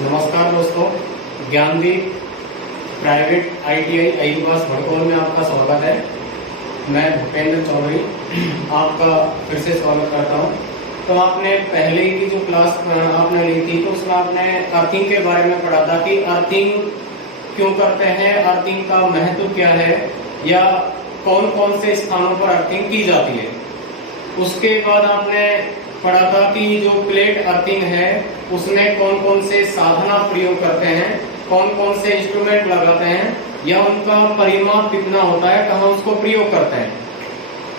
नमस्कार दोस्तों, Gyandeep private ITI अयुबास भड़कोल में आपका स्वागत है। मैं भूपेंद्र चौधरी आपका फिर से स्वागत करता हूं। तो आपने पहले की जो क्लास आपने ली थी तो उसमें आपने अर्थिंग के बारे में पढ़ा था कि अर्थिंग क्यों करते हैं, अर्थिंग का महत्व क्या है या कौन कौन से स्थानों पर अर्थिंग की जाती है। उसके बाद आपने पढ़ा था कि जो प्लेट अर्थिंग है उसमें कौन कौन से साधन आप प्रयोग करते हैं, कौन कौन से इंस्ट्रूमेंट लगाते हैं या उनका परिमाप कितना होता है, कहाँ उसको प्रयोग करते हैं।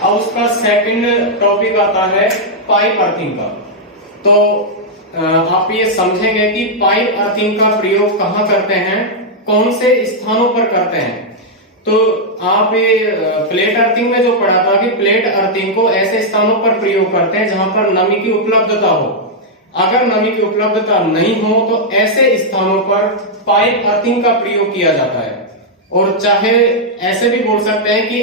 अब उसका सेकंड टॉपिक आता है पाइप अर्थिंग का। तो आप ये समझेंगे कि पाइप अर्थिंग का प्रयोग कहाँ करते हैं, कौन से स्थानों पर करते हैं। तो आप ये प्लेट अर्थिंग में जो पढ़ा था कि प्लेट अर्थिंग को ऐसे स्थानों पर प्रयोग करते हैं जहां पर नमी की उपलब्धता हो। अगर नमी की उपलब्धता नहीं हो तो ऐसे स्थानों पर पाइप अर्थिंग का प्रयोग किया जाता है। और चाहे ऐसे भी बोल सकते हैं कि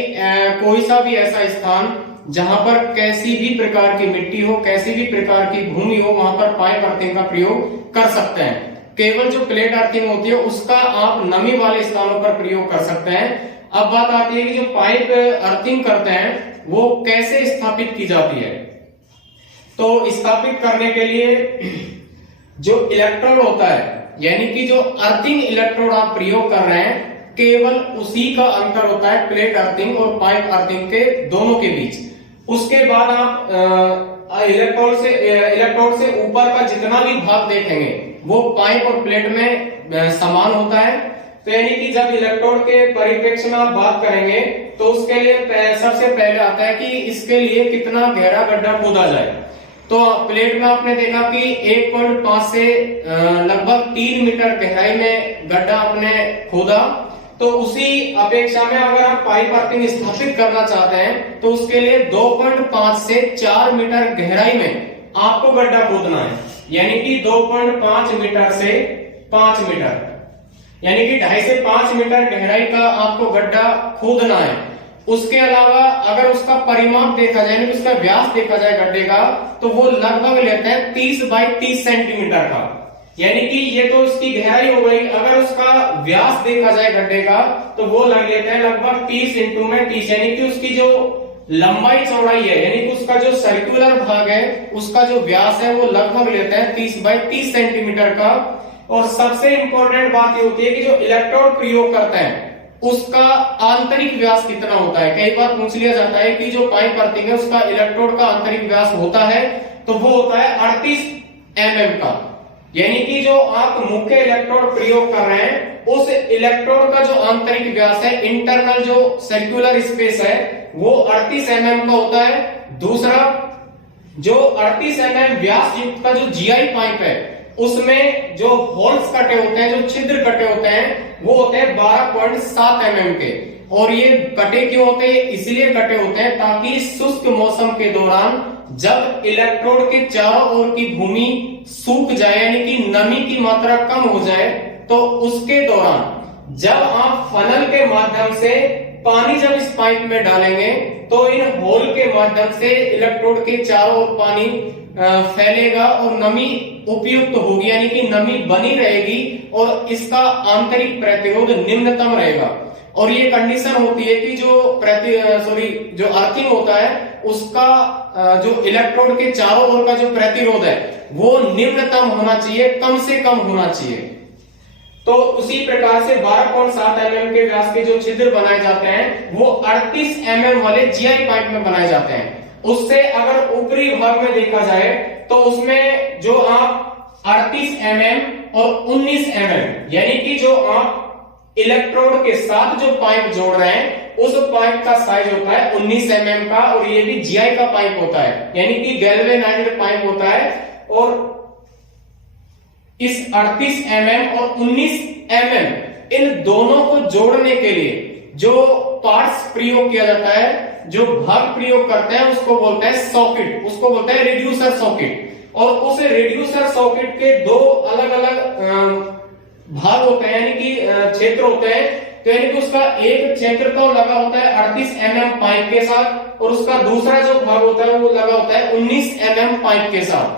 कोई सा भी ऐसा स्थान जहां पर कैसी भी प्रकार की मिट्टी हो, कैसी भी प्रकार की भूमि हो, वहां पर पाइप अर्थिंग का प्रयोग कर सकते हैं। केवल जो प्लेट अर्थिंग होती है उसका आप नमी वाले स्थानों पर प्रयोग कर सकते हैं। अब बात आती है कि जो पाइप अर्थिंग करते हैं वो कैसे स्थापित की जाती है। तो स्थापित करने के लिए जो इलेक्ट्रोड होता है, यानी कि जो अर्थिंग इलेक्ट्रोड आप प्रयोग कर रहे हैं, केवल उसी का अंतर होता है प्लेट अर्थिंग और पाइप अर्थिंग के दोनों के बीच। उसके बाद आप इलेक्ट्रोड से ऊपर का जितना भी भाग देखेंगे वो पाइप और प्लेट में समान होता है। तो यानी कि जब इलेक्ट्रोड के परिप्रेक्ष्य में आप बात करेंगे तो उसके लिए सबसे पहले आता है कि इसके लिए कितना गहरा गड्ढा खोदा जाए। तो प्लेट में आपने देखा कि 1.5 से लगभग 3 मीटर गहराई में गड्ढा आपने खोदा। तो उसी अपेक्षा में अगर आप पाइप अर्थिंग स्थापित करना चाहते हैं तो उसके लिए 2.5 से 4 मीटर गहराई में आपको गड्ढा खोदना है। यानी कि 2.5 मीटर से 5 मीटर, यानी कि 2.5 से 5 मीटर गहराई का आपको गड्ढा खोदना है। उसके अलावा अगर उसका परिमाप देखा जाए, यानी उसका व्यास देखा जाए गड्ढे का, तो वो लगभग लेता है 30 बाई 30 सेंटीमीटर का। यानी कि ये तो उसकी गहराई हो गई। अगर उसका व्यास देखा जाए गड्ढे का तो वो लग लेते हैं लगभग 30 इंटू में 30, यानी कि उसकी जो लंबाई चौड़ाई है, यानी कि उसका जो सर्कुलर भाग है उसका जो व्यास है वो लगभग लेता है 30 बाई 30 सेंटीमीटर का। और सबसे इंपॉर्टेंट बात ये होती है कि जो इलेक्ट्रोड प्रयोग करते हैं उसका आंतरिक व्यास कितना होता है। कई बार पूछ लिया जाता है कि जो पाइप अर्थिंग है उसका इलेक्ट्रोड का आंतरिक व्यास होता है, तो वो होता है 38 mm का। यानी कि जो आप मुख्य इलेक्ट्रोड प्रयोग कर रहे हैं उस इलेक्ट्रोड का जो आंतरिक व्यास है, इंटरनल जो सर्कुलर स्पेस है, वो 38 mm का होता है। दूसरा, जो 38 mm व्यास युक्त का जो जीआई पाइप है उसमें जो होल्स कटे होते हैं, जो छिद्र कटे होते हैं, वो होते हैं 12.7 mm के। और ये कटे क्यों होते हैं? इसलिए कटे होते हैं ताकि शुष्क मौसम के दौरान जब इलेक्ट्रोड के चारों ओर की भूमि सूख जाए, यानी कि नमी की मात्रा कम हो जाए, तो उसके दौरान जब आप फनल के माध्यम से पानी जब इस पाइप में डालेंगे तो इन होल के माध्यम से इलेक्ट्रोड के चारों ओर पानी फैलेगा और नमी उपयुक्त होगी, यानी कि नमी बनी रहेगी और इसका आंतरिक प्रतिरोध निम्नतम रहेगा। और ये कंडीशन होती है कि जो अर्थिंग होता है उसका जो इलेक्ट्रोड के चारों ओर का जो प्रतिरोध है वो निम्नतम होना चाहिए, कम से कम होना चाहिए। तो उसी प्रकार से 12.7 mm के व्यास के जो छिद्र बनाए जाते हैं वो 38 mm वाले जीआई पाइप में बनाए जाते हैं। उससे अगर ऊपरी भाग में देखा जाए तो उसमें जो आप 38 mm और 19 mm, यानी कि जो आप इलेक्ट्रोड के साथ जो पाइप जोड़ रहे हैं उस पाइप का साइज होता है 19 mm का, और ये भी जीआई का पाइप होता है, यानी कि गैल्वेनाइज्ड पाइप होता है। और इस 38 mm और 19 mm इन दोनों को जोड़ने के लिए जो पार्ट्स प्रयोग किया जाता है, जो भाग प्रयोग करते हैं, उसको बोलते हैं सॉकेट, उसको बोलते हैं रिड्यूसर सॉकेट। और उस रिड्यूसर सॉकेट के दो अलग अलग भाग होते हैं, यानी कि क्षेत्र होते हैं। तो यानी कि उसका एक क्षेत्र तो लगा होता है 38 mm पाइप के साथ और उसका दूसरा जो भाग होता है वो लगा होता है 19 mm पाइप के साथ।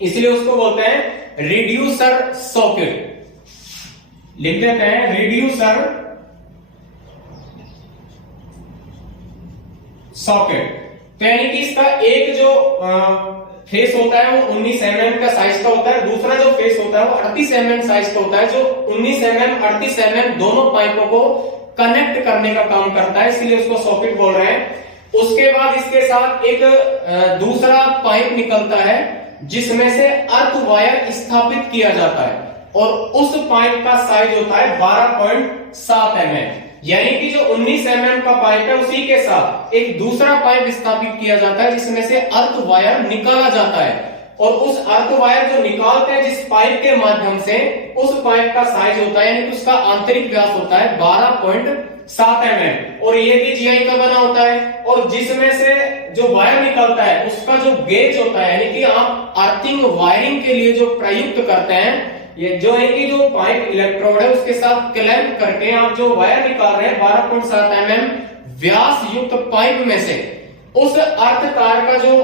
इसलिए उसको बोलते हैं रिड्यूसर सॉकेट, लिख देते हैं रिड्यूसर सॉकेट। तो यानी कि इसका एक जो फेस होता है वो 19 mm का साइज का होता है, दूसरा जो फेस होता है वो 38 mm साइज का होता है, जो 19 mm 38 mm दोनों पाइपों को कनेक्ट करने का काम करता है, इसलिए उसको सॉकेट बोल रहे हैं। उसके बाद इसके साथ एक दूसरा पाइप निकलता है जिसमें से अर्थ वायर स्थापित किया जाता है, और उस पाइप का साइज होता है 12.7 mm। यानी कि जो 19 mm का पाइप है उसी के साथ एक दूसरा पाइप स्थापित किया जाता है जिसमें से अर्थ वायर निकाला जाता है, और उस अर्थ वायर जो निकालते हैं जिस पाइप के माध्यम से, उस पाइप का साइज होता है यानी कि उसका आंतरिक व्यास होता है 12.7 mm, और ये भी जीआई का बना होता है। और जिसमें से जो वायर निकलता है उसका जो गेज होता है, यानी कि आप अर्थिंग वायरिंग के लिए जो प्रयुक्त करते हैं, ये जो है कि जो पाइप इलेक्ट्रोड है उसके साथ क्लैंप करके आप जो वायर निकाल रहे हैं 12.7 mm व्यास युक्त पाइप में से, उस अर्थ तार का जो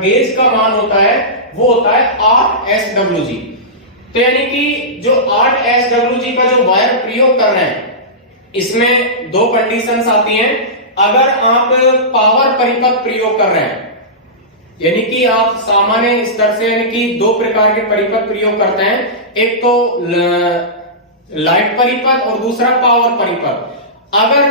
गेज का मान होता है वो होता है 8 SWG। तो यानी कि जो 8 SWG का जो वायर प्रयोग कर रहे हैं, इसमें दो कंडीशंस आती हैं। अगर आप पावर परिपथ प्रयोग कर रहे हैं, यानी कि आप सामान्य स्तर से, यानी कि दो प्रकार के परिपथ प्रयोग करते हैं, एक तो लाइट परिपथ और दूसरा पावर परिपथ। अगर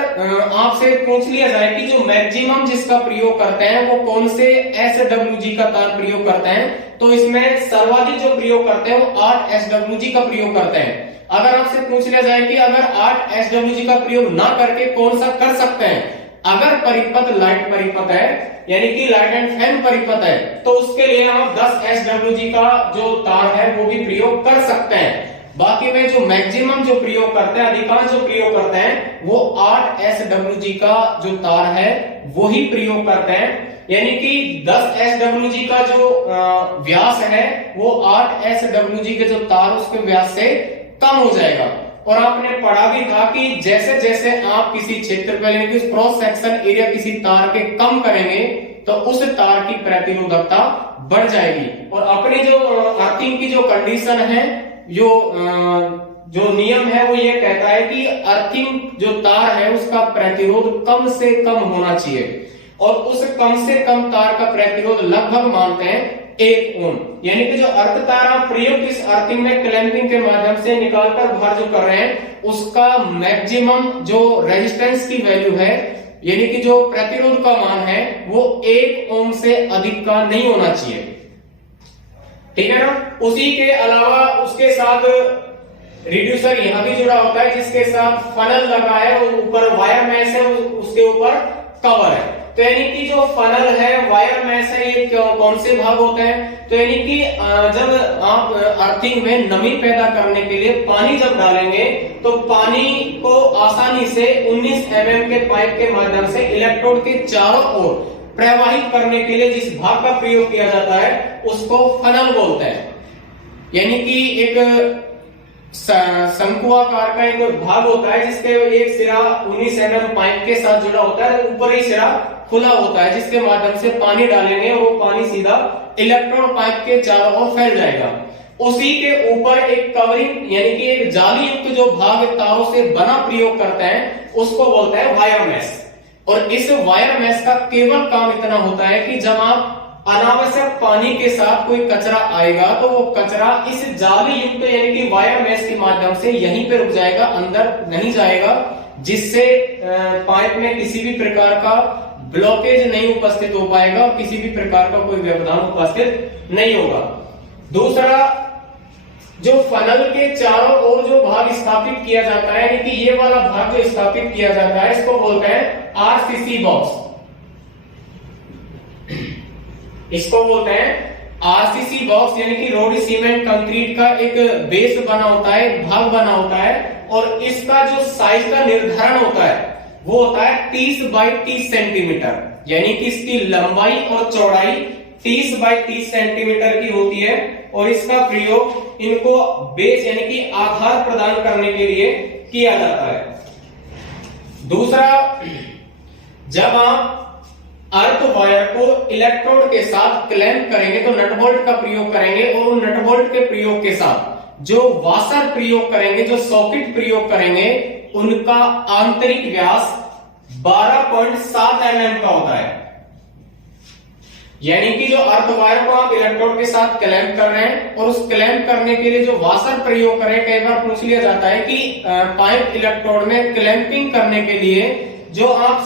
आपसे पूछ लिया जाए कि जो मैक्सिमम जिसका प्रयोग करते हैं वो कौन से SWG का तार प्रयोग करते हैं, तो इसमें सर्वाधिक जो प्रयोग करते हैं वो 8 SWG का प्रयोग करते हैं। अगर आपसे पूछ लिया जाए कि अगर 8 SWG का प्रयोग ना करके कौन सा कर सकते हैं, अगर परिपथ लाइट परिपथ है यानी कि लाइट एंड फैन परिपथ है, तो उसके लिए आप 10 SWG का जो तार है वो भी प्रयोग कर सकते हैं। बाकी में जो मैक्सिमम जो प्रयोग करते हैं, अधिकांश जो प्रयोग करते हैं वो 8 SWG का जो तार है वो ही प्रयोग करते हैं। यानी कि 10 SWG का जो व्यास है वो 8 SWG के जो तार उसके व्यास से कम हो जाएगा। और आपने पढ़ा भी था कि जैसे जैसे आप किसी क्षेत्र पर, यानी कि क्रॉस सेक्शन एरिया किसी तार के कम करेंगे तो उस तार की प्रतिरोधकता बढ़ जाएगी। और अपनी जो अर्थिंग की जो कंडीशन है, जो नियम है वो ये कहता है कि अर्थिंग जो तार है उसका प्रतिरोध कम से कम होना चाहिए, और उस कम से कम तार का प्रतिरोध लगभग मानते हैं 1 ओम। यानी कि जो अर्थ तार आप प्रयोग इस अर्थिंग में क्लैंपिंग के माध्यम से निकालकर बाहर जो कर रहे हैं, उसका मैक्सिमम जो रेजिस्टेंस की वैल्यू है, यानी कि जो प्रतिरोध का मान है वो 1 ओम से अधिक का नहीं होना चाहिए। ठीक है ना। उसी के अलावा उसके साथ रिड्यूसर यहां भी जुड़ा होता है जिसके साथ फनल लगा है, ऊपर वायर मैश है, उसके ऊपर कवर है। तो यानी कि जो फनल है, वायर मैश है, ये कौन से भाग होते हैं, तो यानी कि जब आप अर्थिंग में नमी पैदा करने के लिए पानी जब डालेंगे तो पानी को आसानी से 19 mm के पाइप के माध्यम से इलेक्ट्रोड के चारों ओर प्रवाहित करने के लिए जिस भाग का प्रयोग किया जाता है उसको फनल बोलते हैं। यानी कि एक शंकुआकार का एक भाग होता है जिसके एक सिरा 19 mm पाइप के साथ जुड़ा होता है, ऊपर ही सिरा खुला होता है जिसके माध्यम से पानी डालेंगे और वो पानी सीधा इलेक्ट्रोड पाइप के चारों ओर फैल जाएगा। उसी के ऊपर एक कवरिंग यानी कि एक जाली युक्त जो भाग तारों से बना प्रयोग करते हैं उसको बोलते हैं वायर मैश। और इस वायर मैश का केवल काम इतना होता है कि जब आप अनावश्यक पानी के साथ कोई कचरा आएगा तो वो कचरा इस जाली युक्त यानी कि वायर मैश के माध्यम से यहीं पे रुक जाएगा, अंदर नहीं जाएगा, जिससे पाइप में किसी भी प्रकार का ब्लॉकेज नहीं उपस्थित हो पाएगा और किसी भी प्रकार का कोई व्यवधान उपस्थित नहीं होगा। दूसरा, जो फनल के चारों ओर जो भाग स्थापित किया जाता है, यानी कि ये वाला भाग जो स्थापित किया जाता है इसको बोलते हैं आरसीसी बॉक्स। इसको बोलते हैं आरसीसी बॉक्स, यानी कि रोड सीमेंट कंक्रीट का एक बेस बना होता है, भाग बना होता है, और इसका जो साइज का निर्धारण होता है वो होता है 30 बाई 30 सेंटीमीटर। यानी कि इसकी लंबाई और चौड़ाई 30 बाई 30 सेंटीमीटर की होती है, और इसका प्रयोग इनको बेस यानी कि आधार प्रदान करने के लिए किया जाता है। दूसरा, जब आप अर्थ वायर को इलेक्ट्रोड के साथ क्लैंप करेंगे तो नट बोल्ट का प्रयोग करेंगे, और उन नट बोल्ट बोल्ट के प्रयोग के साथ जो वाशर प्रयोग करेंगे, जो सॉकेट प्रयोग करेंगे, उनका आंतरिक व्यास 12.7 mm का होता है। यानी कि जो अर्थ वायर को आप इलेक्ट्रोड के साथ क्लैंप कर रहे हैं और उस क्लैंप करने के लिए जो वाशर प्रयोग कर रहे हैं, कई बार पूछ लिया जाता है कि पाइप इलेक्ट्रोड में क्लैंपिंग करने के लिए जो आप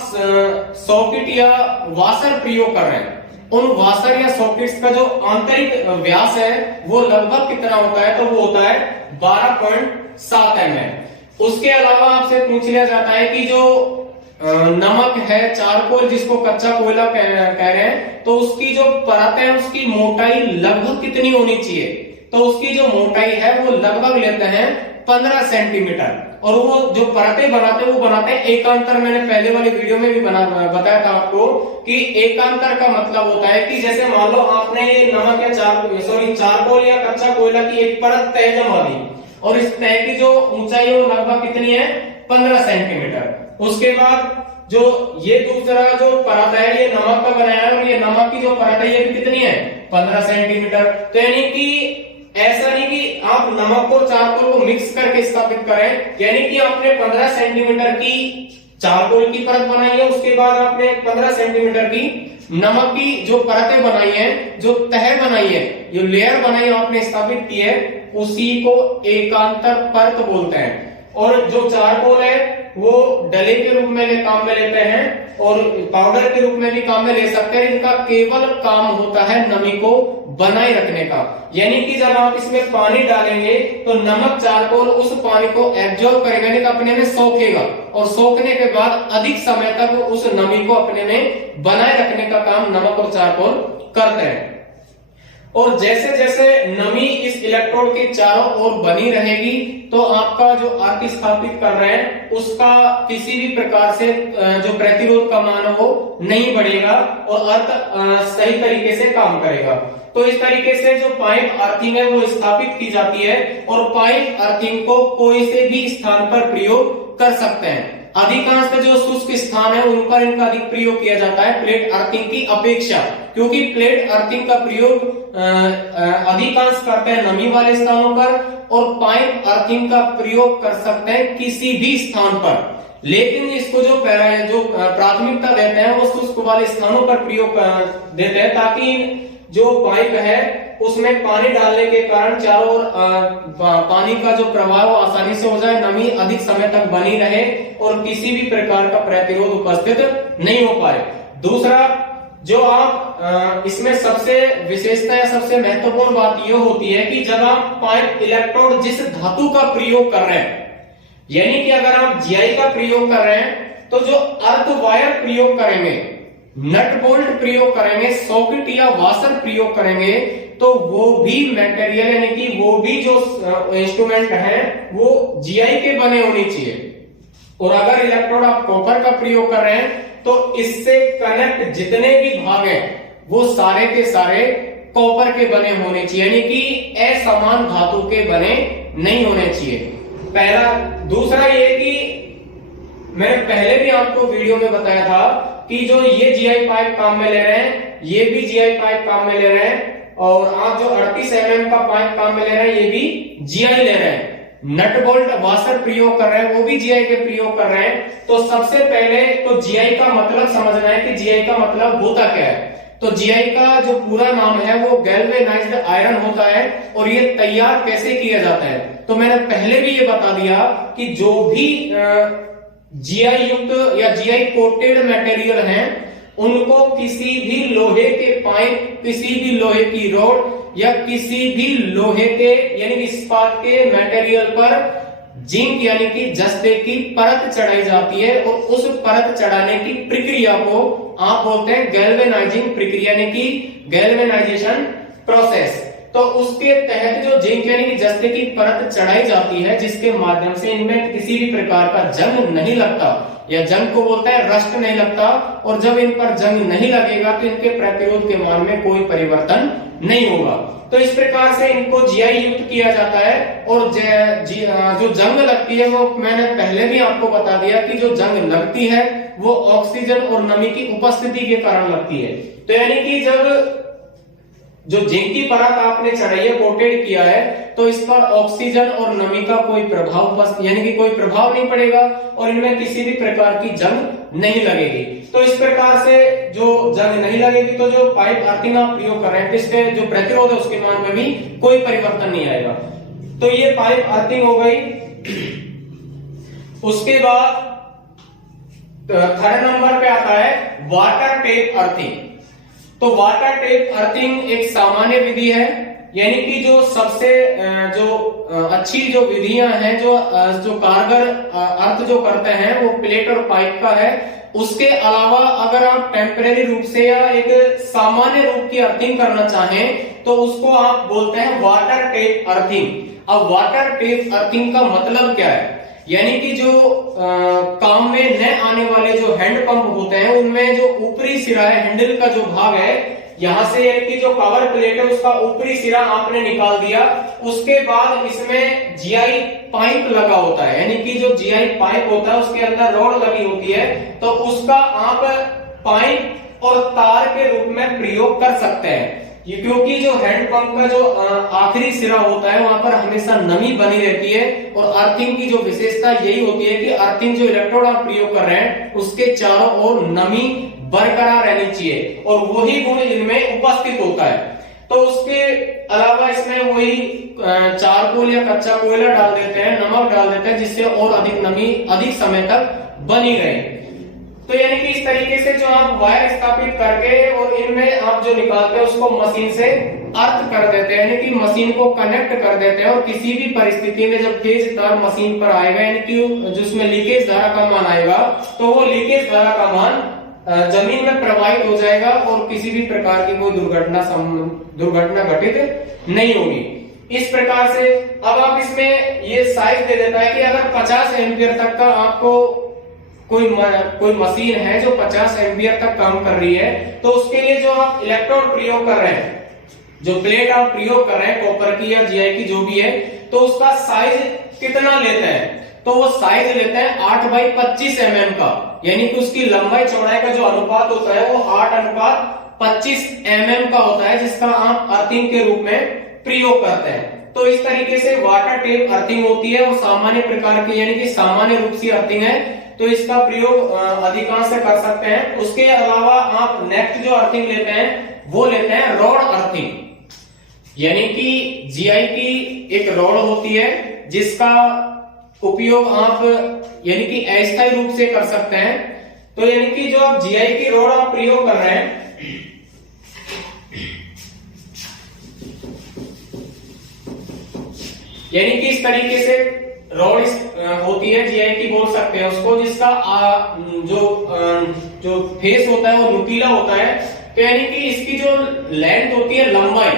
सॉकेट या वाशर प्रयोग कर रहे हैं, उन वाशर या सॉकेट्स का जो आंतरिक व्यास है वो लगभग कितना होता है, तो वो होता है 12.7 mm। उसके अलावा आपसे पूछ लिया जाता है कि जो नमक है, चारकोल जिसको कच्चा कोयला कह रहे हैं, तो उसकी जो परत है उसकी मोटाई लगभग कितनी होनी चाहिए, तो उसकी जो मोटाई है वो लगभग लेते हैं 15 सेंटीमीटर। और वो जो परतें बनाते हैं वो बनाते हैं एकांतर। मैंने पहले वाली वीडियो में भी बताया था आपको कि एकांतर का मतलब होता है कि जैसे मान लो आपने ये नमक या चारकोल या कच्चा कोयला की एक परत तय जमा दी और इस तय की जो ऊंचाई है वो लगभग कितनी है, 15 सेंटीमीटर। उसके बाद जो ये दूसरा जो परत है ये नमक का बनाया है और ये नमक की जो परत है ये भी कितनी है, 15 सेंटीमीटर। तो यानी कि ऐसा नहीं कि आप नमक और चारकोल को मिक्स करके स्थापित करें, यानी कि आपने 15 सेंटीमीटर की चारकोल की परत बनाई है, उसके बाद आपने 15 सेंटीमीटर की नमक की जो परतें बनाई हैं, जो तह बनाई है, जो लेयर बनाई आपने स्थापित की है, उसी को एकांतर परत बोलते हैं। और जो चारकोल है वो डले के रूप में काम में लेते हैं और पाउडर के रूप में भी काम में ले सकते हैं। इनका केवल काम होता है नमी को बनाए रखने का। यानी कि जब आप इसमें पानी डालेंगे तो नमक चारकोल उस पानी को एब्जॉर्ब करेगा, यानी कि अपने में सोखेगा और सोखने के बाद अधिक समय तक उस नमी को अपने में बनाए रखने का काम नमक और चारकोल करते हैं। और जैसे जैसे नमी इस इलेक्ट्रोड के चारों ओर बनी रहेगी तो आपका जो अर्थ स्थापित कर रहे हैं उसका किसी भी प्रकार से जो प्रतिरोध का मान है वो नहीं बढ़ेगा और अर्थ सही तरीके से काम करेगा। तो इस तरीके से जो पाइप अर्थिंग है वो स्थापित की जाती है और पाइप अर्थिंग को कोई से भी स्थान पर प्रयोग कर सकते हैं। अधिकांश जो शुष्क स्थान है उन पर इनका अधिक प्रयोग किया जाता है प्लेट अर्थिंग की अपेक्षा, क्योंकि प्लेट अर्थिंग का प्रयोग अधिकांश करते हैं नमी वाले स्थानों पर और पाइप अर्थिंग का प्रयोग कर सकते हैं किसी भी स्थान पर। लेकिन इसको जो प्राथमिकता देते हैं वो शुष्क वाले स्थानों पर प्रयोग देते हैं ताकि जो पाइप है उसमें पानी डालने के कारण चारों ओर पानी का जो प्रवाह आसानी से हो जाए, नमी अधिक समय तक बनी रहे और किसी भी प्रकार का प्रतिरोध उपस्थित नहीं हो पाए। दूसरा जो आप इसमें सबसे विशेषता या सबसे महत्वपूर्ण बात यह होती है कि जब आप पाइप इलेक्ट्रोड जिस धातु का प्रयोग कर रहे हैं, यानी कि अगर आप जीआई का प्रयोग कर रहे हैं तो जो अर्थ वायर प्रयोग करेंगे, नट बोल्ट प्रयोग करेंगे, सॉकेट या वाशर प्रयोग करेंगे, तो वो भी मटेरियल यानी कि वो भी जो इंस्ट्रूमेंट है वो जीआई के बने होने चाहिए। और अगर इलेक्ट्रोड आप कॉपर का प्रयोग कर रहे हैं तो इससे कनेक्ट जितने भी भाग हैं वो सारे के सारे कॉपर के बने होने चाहिए, यानी कि असमान धातु के बने नहीं होने चाहिए। पहला। दूसरा ये कि मैंने पहले भी आपको वीडियो में बताया था कि जो ये जीआई पाइप काम में ले रहे हैं, ये भी जीआई पाइप काम में ले रहे हैं और आप जो 38 mm का पाइप काम में ले रहे हैं ये भी जीआई ले रहे हैं। नट बोल्ट वाशर प्रयोग कर रहे हैं वो भी जीआई के प्रयोग कर रहे हैं। तो सबसे पहले तो जीआई का मतलब समझना है कि जीआई का मतलब होता क्या है। तो जीआई का जो पूरा नाम है वो गैल्वेनाइज्ड आयरन होता है और ये तैयार कैसे किया जाता है। तो मैंने पहले भी ये बता दिया कि जो भी जीआई युक्त या जीआई कोटेड मटेरियल हैं उनको किसी भी लोहे के पाइप, किसी भी लोहे की रॉड या किसी भी लोहे के यानी कि इस्पात के मटेरियल पर जिंक यानी कि जस्ते की परत चढ़ाई जाती है और उस परत चढ़ाने की प्रक्रिया को आप बोलते हैं गैल्वेनाइजिंग प्रक्रिया यानी कि गैल्वेनाइजेशन प्रोसेस। तो उसके तहत जो जिंक यानी कि जस्ते की परत चढ़ाई जाती है जिसके माध्यम से इनमें किसी भी प्रकार का जंग नहीं लगता या जंग को बोलते हैं रस्ट नहीं लगता, और जब इन पर जंग नहीं लगेगा तो इनके प्रतिरोध के मान में कोई परिवर्तन नहीं होगा। तो इस प्रकार से इनको जीआई युक्त किया जाता है। और जो जंग लगती है वो मैंने पहले भी आपको बता दिया कि जो जंग लगती है वो ऑक्सीजन और नमी की उपस्थिति के कारण लगती है। तो यानी कि जब जो जिंक की परत आपने चढ़ाई है, कोटेड किया है, तो इस पर ऑक्सीजन और नमी का कोई प्रभाव यानी कि कोई प्रभाव नहीं पड़ेगा और इनमें किसी भी प्रकार की जंग नहीं लगेगी। तो इस प्रकार से जो जंग नहीं लगेगी तो जो पाइप अर्थिंग आप प्रयोग कर रहे हैं इसके जो प्रतिरोध है उसके मान में भी कोई परिवर्तन नहीं आएगा। तो ये पाइप अर्थिंग हो गई। उसके बाद थर्ड नंबर पे आता है वाटर टेप अर्थिंग। तो वाटर टेप अर्थिंग एक सामान्य विधि है, यानी कि जो सबसे अच्छी जो विधियां हैं जो कारगर अर्थ जो करते हैं वो प्लेट और पाइप का है। उसके अलावा अगर आप टेम्परेरी रूप से या एक सामान्य रूप की अर्थिंग करना चाहें तो उसको आप बोलते हैं वाटर टेप अर्थिंग। अब वाटर टेप अर्थिंग का मतलब क्या है, यानी कि जो काम में न आने वाले जो हैंड पंप होते हैं उनमें जो ऊपरी सिरा है, हैंडल का जो भाग है, यहां से यानी कि जो कवर प्लेट है उसका ऊपरी सिरा आपने निकाल दिया। उसके बाद इसमें जीआई पाइप लगा होता है, यानी कि जो जीआई पाइप होता है उसके अंदर रॉड लगी होती है, तो उसका आप पाइप और तार के रूप में प्रयोग कर सकते हैं। ये क्योंकि जो हैंड पंप का जो आखिरी सिरा होता है वहां पर हमेशा नमी बनी रहती है और अर्थिंग की जो विशेषता यही होती है कि अर्थिंग जो इलेक्ट्रोड आप प्रयोग कर रहे हैं उसके चारों ओर नमी बरकरार रहनी चाहिए और वही गुण इनमें उपस्थित होता है। तो उसके अलावा इसमें वही चारकोल या कच्चा कोयला डाल देते हैं, नमक डाल देते हैं, जिससे और अधिक नमी अधिक समय तक बनी रहे। तो यानी कि इस तरीके से जो आप वायर स्थापित करके और इनमें आप जो निकालते हैं उसको मशीन से अर्थ कर देते हैं, यानी कि मशीन को कनेक्ट कर देते हैं और किसी भी परिस्थिति में जब फेज तार मशीन पर आएगा, यानी कि जिसमें लीकेज धारा का मान आएगा, तो वो लीकेज धारा का मान जमीन में प्रवाहित हो जाएगा और किसी भी प्रकार की कोई दुर्घटना घटित नहीं होगी। इस प्रकार से अब आप इसमें ये साइज दे देता है कि अगर 50 एम्पियर तक का आपको कोई मशीन है जो 50 एम्पियर तक काम कर रही है, तो उसके लिए जो आप इलेक्ट्रोड प्रयोग कर रहे हैं, जो प्लेट आप प्रयोग कर रहे हैं कॉपर की या जीआई की जो भी है, तो उसका साइज कितना लेते हैं, तो वो साइज लेते हैं 8/25 mm का, यानी कि उसकी लंबाई चौड़ाई का जो अनुपात होता है वो 8:25 mm का होता है, जिसका आप अर्थिंग के रूप में प्रयोग करते हैं। तो इस तरीके से वाटर टेप अर्थिंग होती है और सामान्य प्रकार की यानी कि सामान्य रूप से अर्थिंग है, तो इसका प्रयोग अधिकांश से कर सकते हैं। उसके अलावा आप नेक्स्ट जो अर्थिंग लेते हैं वो लेते हैं रॉड अर्थिंग, यानी कि जीआई की एक रॉड होती है जिसका उपयोग आप यानी कि अस्थायी रूप से कर सकते हैं। तो यानी कि जो आप जीआई की रॉड आप प्रयोग कर रहे हैं, यानी कि इस तरीके से रॉड होती है जीआई की बोल सकते हैं उसको, जिसका जो फेस होता है वो नुकीला होता है। तो यानी कि इसकी जो लेंथ होती है, लंबाई,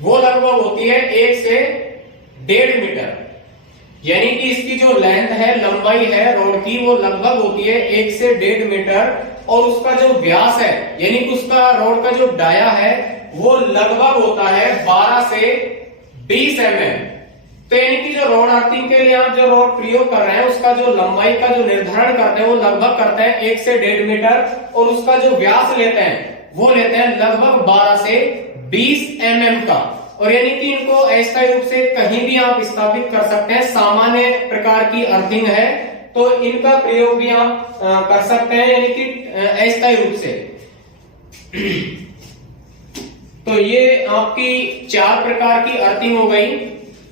वो लगभग होती है 1 से 1.5 मीटर, यानी कि इसकी जो लेंथ है, लंबाई है रॉड की, वो लगभग होती है 1 से 1.5 मीटर और उसका जो व्यास है यानी कि उसका रॉड का जो डाया है वो लगभग होता है 12 से 20 mm। तो यानी कि जो रॉड अर्थिंग के लिए आप जो रॉड प्रयोग कर रहे हैं उसका जो लंबाई का जो निर्धारण करते हैं वो लगभग करते हैं 1 से 1.5 मीटर और उसका जो व्यास लेते हैं वो लेते हैं लगभग 12 से 20 mm का। और यानी कि इनको अस्थायी रूप से कहीं भी आप स्थापित कर सकते हैं, सामान्य प्रकार की अर्थिंग है तो इनका प्रयोग भी आप कर सकते हैं, यानी कि अस्थायी रूप से। तो ये आपकी 4 प्रकार की अर्थिंग हो गई।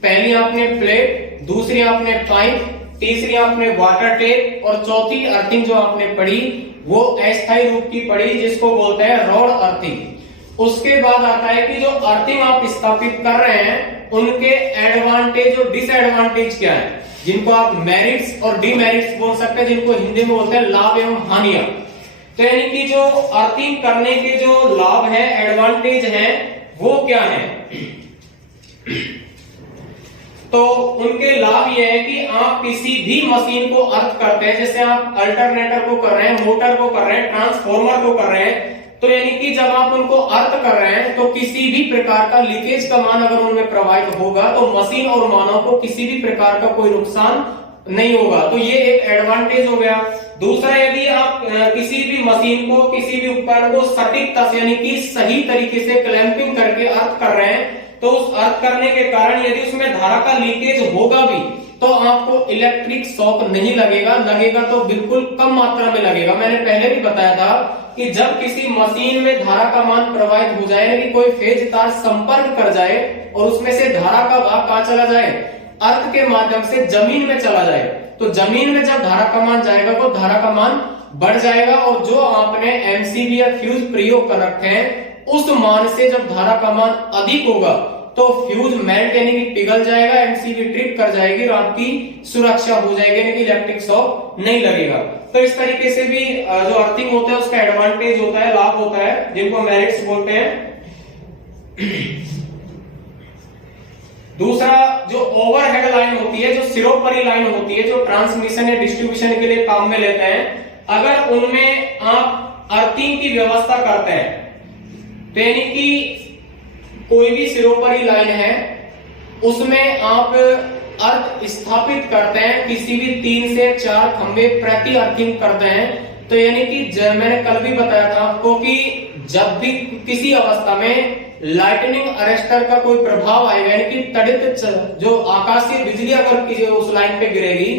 पहली आपने प्लेट, दूसरी आपने पाइप, तीसरी आपने वाटर टेप और चौथी अर्थिंग जो आपने पढ़ी वो अस्थायी रूप की पढ़ी जिसको बोलते हैं रॉड अर्थिंग। उसके बाद आता है कि जो अर्थिंग आप स्थापित कर रहे हैं उनके एडवांटेज और डिसएडवांटेज क्या है, जिनको आप मेरिट्स और डिमेरिट्स बोल सकते हैं, जिनको हिंदी में बोलते हैं लाभ एवं हानियां। तो यानी कि जो अर्थिंग करने के जो लाभ है, एडवांटेज है, वो क्या है, तो उनके लाभ ये है कि आप किसी भी मशीन को अर्थ करते हैं, जैसे आप अल्टरनेटर को कर रहे हैं, मोटर को कर रहे हैं, ट्रांसफॉर्मर को कर रहे हैं, तो यानी कि जब आप उनको अर्थ कर रहे हैं तो किसी भी प्रकार का लीकेज का मान अगर उनमें प्रवाहित होगा तो मशीन और मानव को किसी भी प्रकार का कोई नुकसान नहीं होगा। तो ये एक एडवांटेज हो गया। दूसरा, यदि आप किसी भी मशीन को, किसी भी उपकरण को सटीकता से यानी कि सही तरीके से क्लैंपिंग करके अर्थ कर रहे हैं, तो उस अर्थ करने के कारण यदि उसमें धारा का लीकेज होगा भी तो आपको इलेक्ट्रिक शॉक नहीं लगेगा, लगेगा तो बिल्कुल कम मात्रा में लगेगा। मैंने पहले भी बताया था कि जब किसी मशीन में धारा का मान प्रवाहित हो जाए, यानी कोई फेज तार संपर्क कर जाए और उसमें से धारा का भाग कहां चला जाए, अर्थ के माध्यम से जमीन में चला जाए, तो जमीन में जब धारा का मान जाएगा तो धारा का मान बढ़ जाएगा और जो आपने एमसीबी या फ्यूज प्रयोग कर रखे हैं उस मान से जब धारा का मान अधिक होगा तो फ्यूज मेल्ट यानी कि पिघल जाएगा, एमसीबी ट्रिप कर जाएगी और आपकी सुरक्षा हो जाएगी, यानी कि इलेक्ट्रिक शॉक नहीं लगेगा। तो इस तरीके से भी जो अर्थिंग होता है उसका एडवांटेज होता है, लाभ होता है, जिनको मेरिट्स बोलते हैं। दूसरा, जो ओवरहेड लाइन होती है, जो सिरोपरी लाइन होती है, जो ट्रांसमिशन या डिस्ट्रीब्यूशन के लिए काम में लेते हैं, अगर उनमें आप अर्थिंग की व्यवस्था करते हैं तो यानी कि कोई भी सिरोपरी लाइन है उसमें आप अर्थ स्थापित करते हैं, किसी भी 3 से 4 खंभे प्रति अर्थिंग करते हैं, तो यानी कि मैंने कल भी बताया था आपको कि जब भी किसी अवस्था में लाइटनिंग अरेस्टर का कोई प्रभाव आएगा, यानी कि तड़ित जो आकाशीय बिजली अगर उस लाइन पे गिरेगी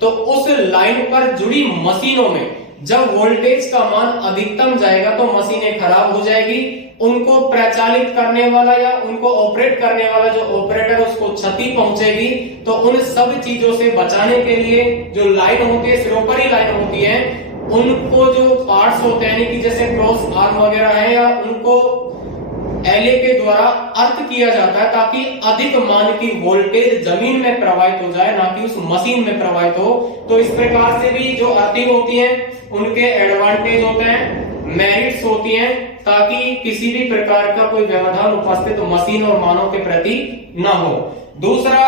तो उस लाइन पर जुड़ी मशीनों में जब वोल्टेज का मान अधिकतम जाएगा तो मशीनें खराब हो जाएगी, उनको प्रचालित करने वाला या उनको ऑपरेट करने वाला जो ऑपरेटर उसको क्षति पहुंचेगी। तो उन सब चीजों से बचाने के लिए जो लाइन होती है, सिरोपरी लाइन होती है, उनको जो पार्ट्स होते हैं, यानी कि जैसे क्रॉस आर्म वगैरह है, या उनको एलए के द्वारा अर्थ किया जाता है ताकि अधिक मान की वोल्टेज जमीन में प्रवाहित हो जाए, ना कि उस मशीन में प्रवाहित हो। तो इस प्रकार से भी जो अर्थिंग होती है उनके एडवांटेज होते हैं, मेरिट्स होती हैं, ताकि किसी भी प्रकार का कोई व्यवधान उपस्थित मशीन और मानव के प्रति ना हो। दूसरा,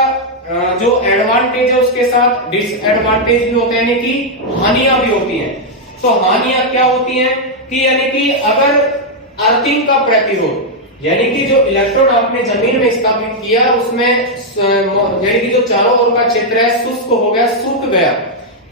जो एडवांटेज है उसके साथ डिसएडवांटेज भी होते हैं, यानी कि हानियां भी होती हैं। तो हानियां क्या होती हैं कि यानी कि अगर अर्थिंग का प्रतिरोध, यानी कि जो इलेक्ट्रोड आपने जमीन में स्थापित किया उसमें यानी कि जो चारों ओर का क्षेत्र है शुष्क हो गया, सूख गया,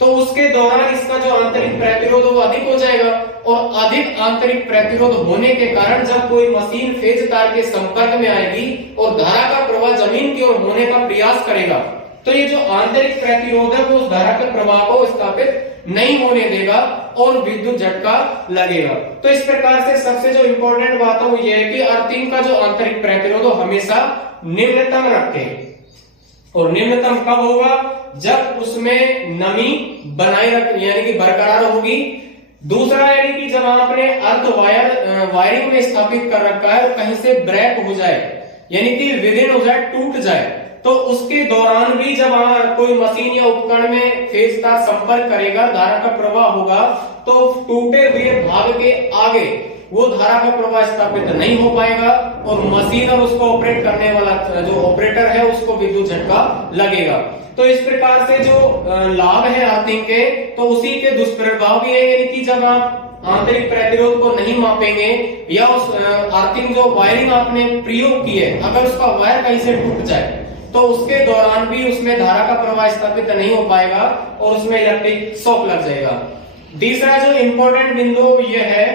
तो उसके दौरान इसका जो आंतरिक प्रतिरोध वो अधिक हो जाएगा, और अधिक आंतरिक प्रतिरोध होने के कारण जब कोई मशीन फेज तार के संपर्क में आएगी और धारा का प्रवाह जमीन की ओर होने का प्रयास करेगा, तो ये जो आंतरिक प्रतिरोध है वो उस धारा के प्रवाह को स्थापित नहीं होने देगा और विद्युत झटका लगेगा। तो इस प्रकार से सबसे जो इंपॉर्टेंट बात है वो ये है कि अर्थिंग का जो आंतरिक प्रतिरोध हमेशा निम्नतम रखें, और निम्नतम कब होगा, जब उसमें नमी बनाए रख यानी कि बरकरार होगी। दूसरा, यानी कि जब आपने अर्थ वायरिंग में स्थापित कर रखा है कहीं से ब्रेक हो जाए, यानी कि विदिन हो जाए, टूट जाए, तो उसके दौरान भी जब कोई मशीन या उपकरण में फेज तार संपर्क करेगा, धारा का प्रवाह होगा, तो टूटे हुए भाग के आगे वो धारा का प्रवाह स्थापित नहीं हो पाएगा और मशीन और उसको ऑपरेट करने वाला जो ऑपरेटर है उसको विद्युत झटका लगेगा। तो इस प्रकार से जो लाभ है अर्थिंग के, तो उसी के दुष्प्रभाव भी है, यानी कि जब आप आंतरिक प्रतिरोध को नहीं मापेंगे या उस अर्थिंग जो वायरिंग आपने प्रयोग की है अगर उसका वायर कहीं से टूट जाए तो उसके दौरान भी उसमें धारा का प्रवाह स्थापित नहीं हो पाएगा और उसमें इलेक्ट्रिक शॉक लग जाएगा। तीसरा जो इंपॉर्टेंट बिंदु यह है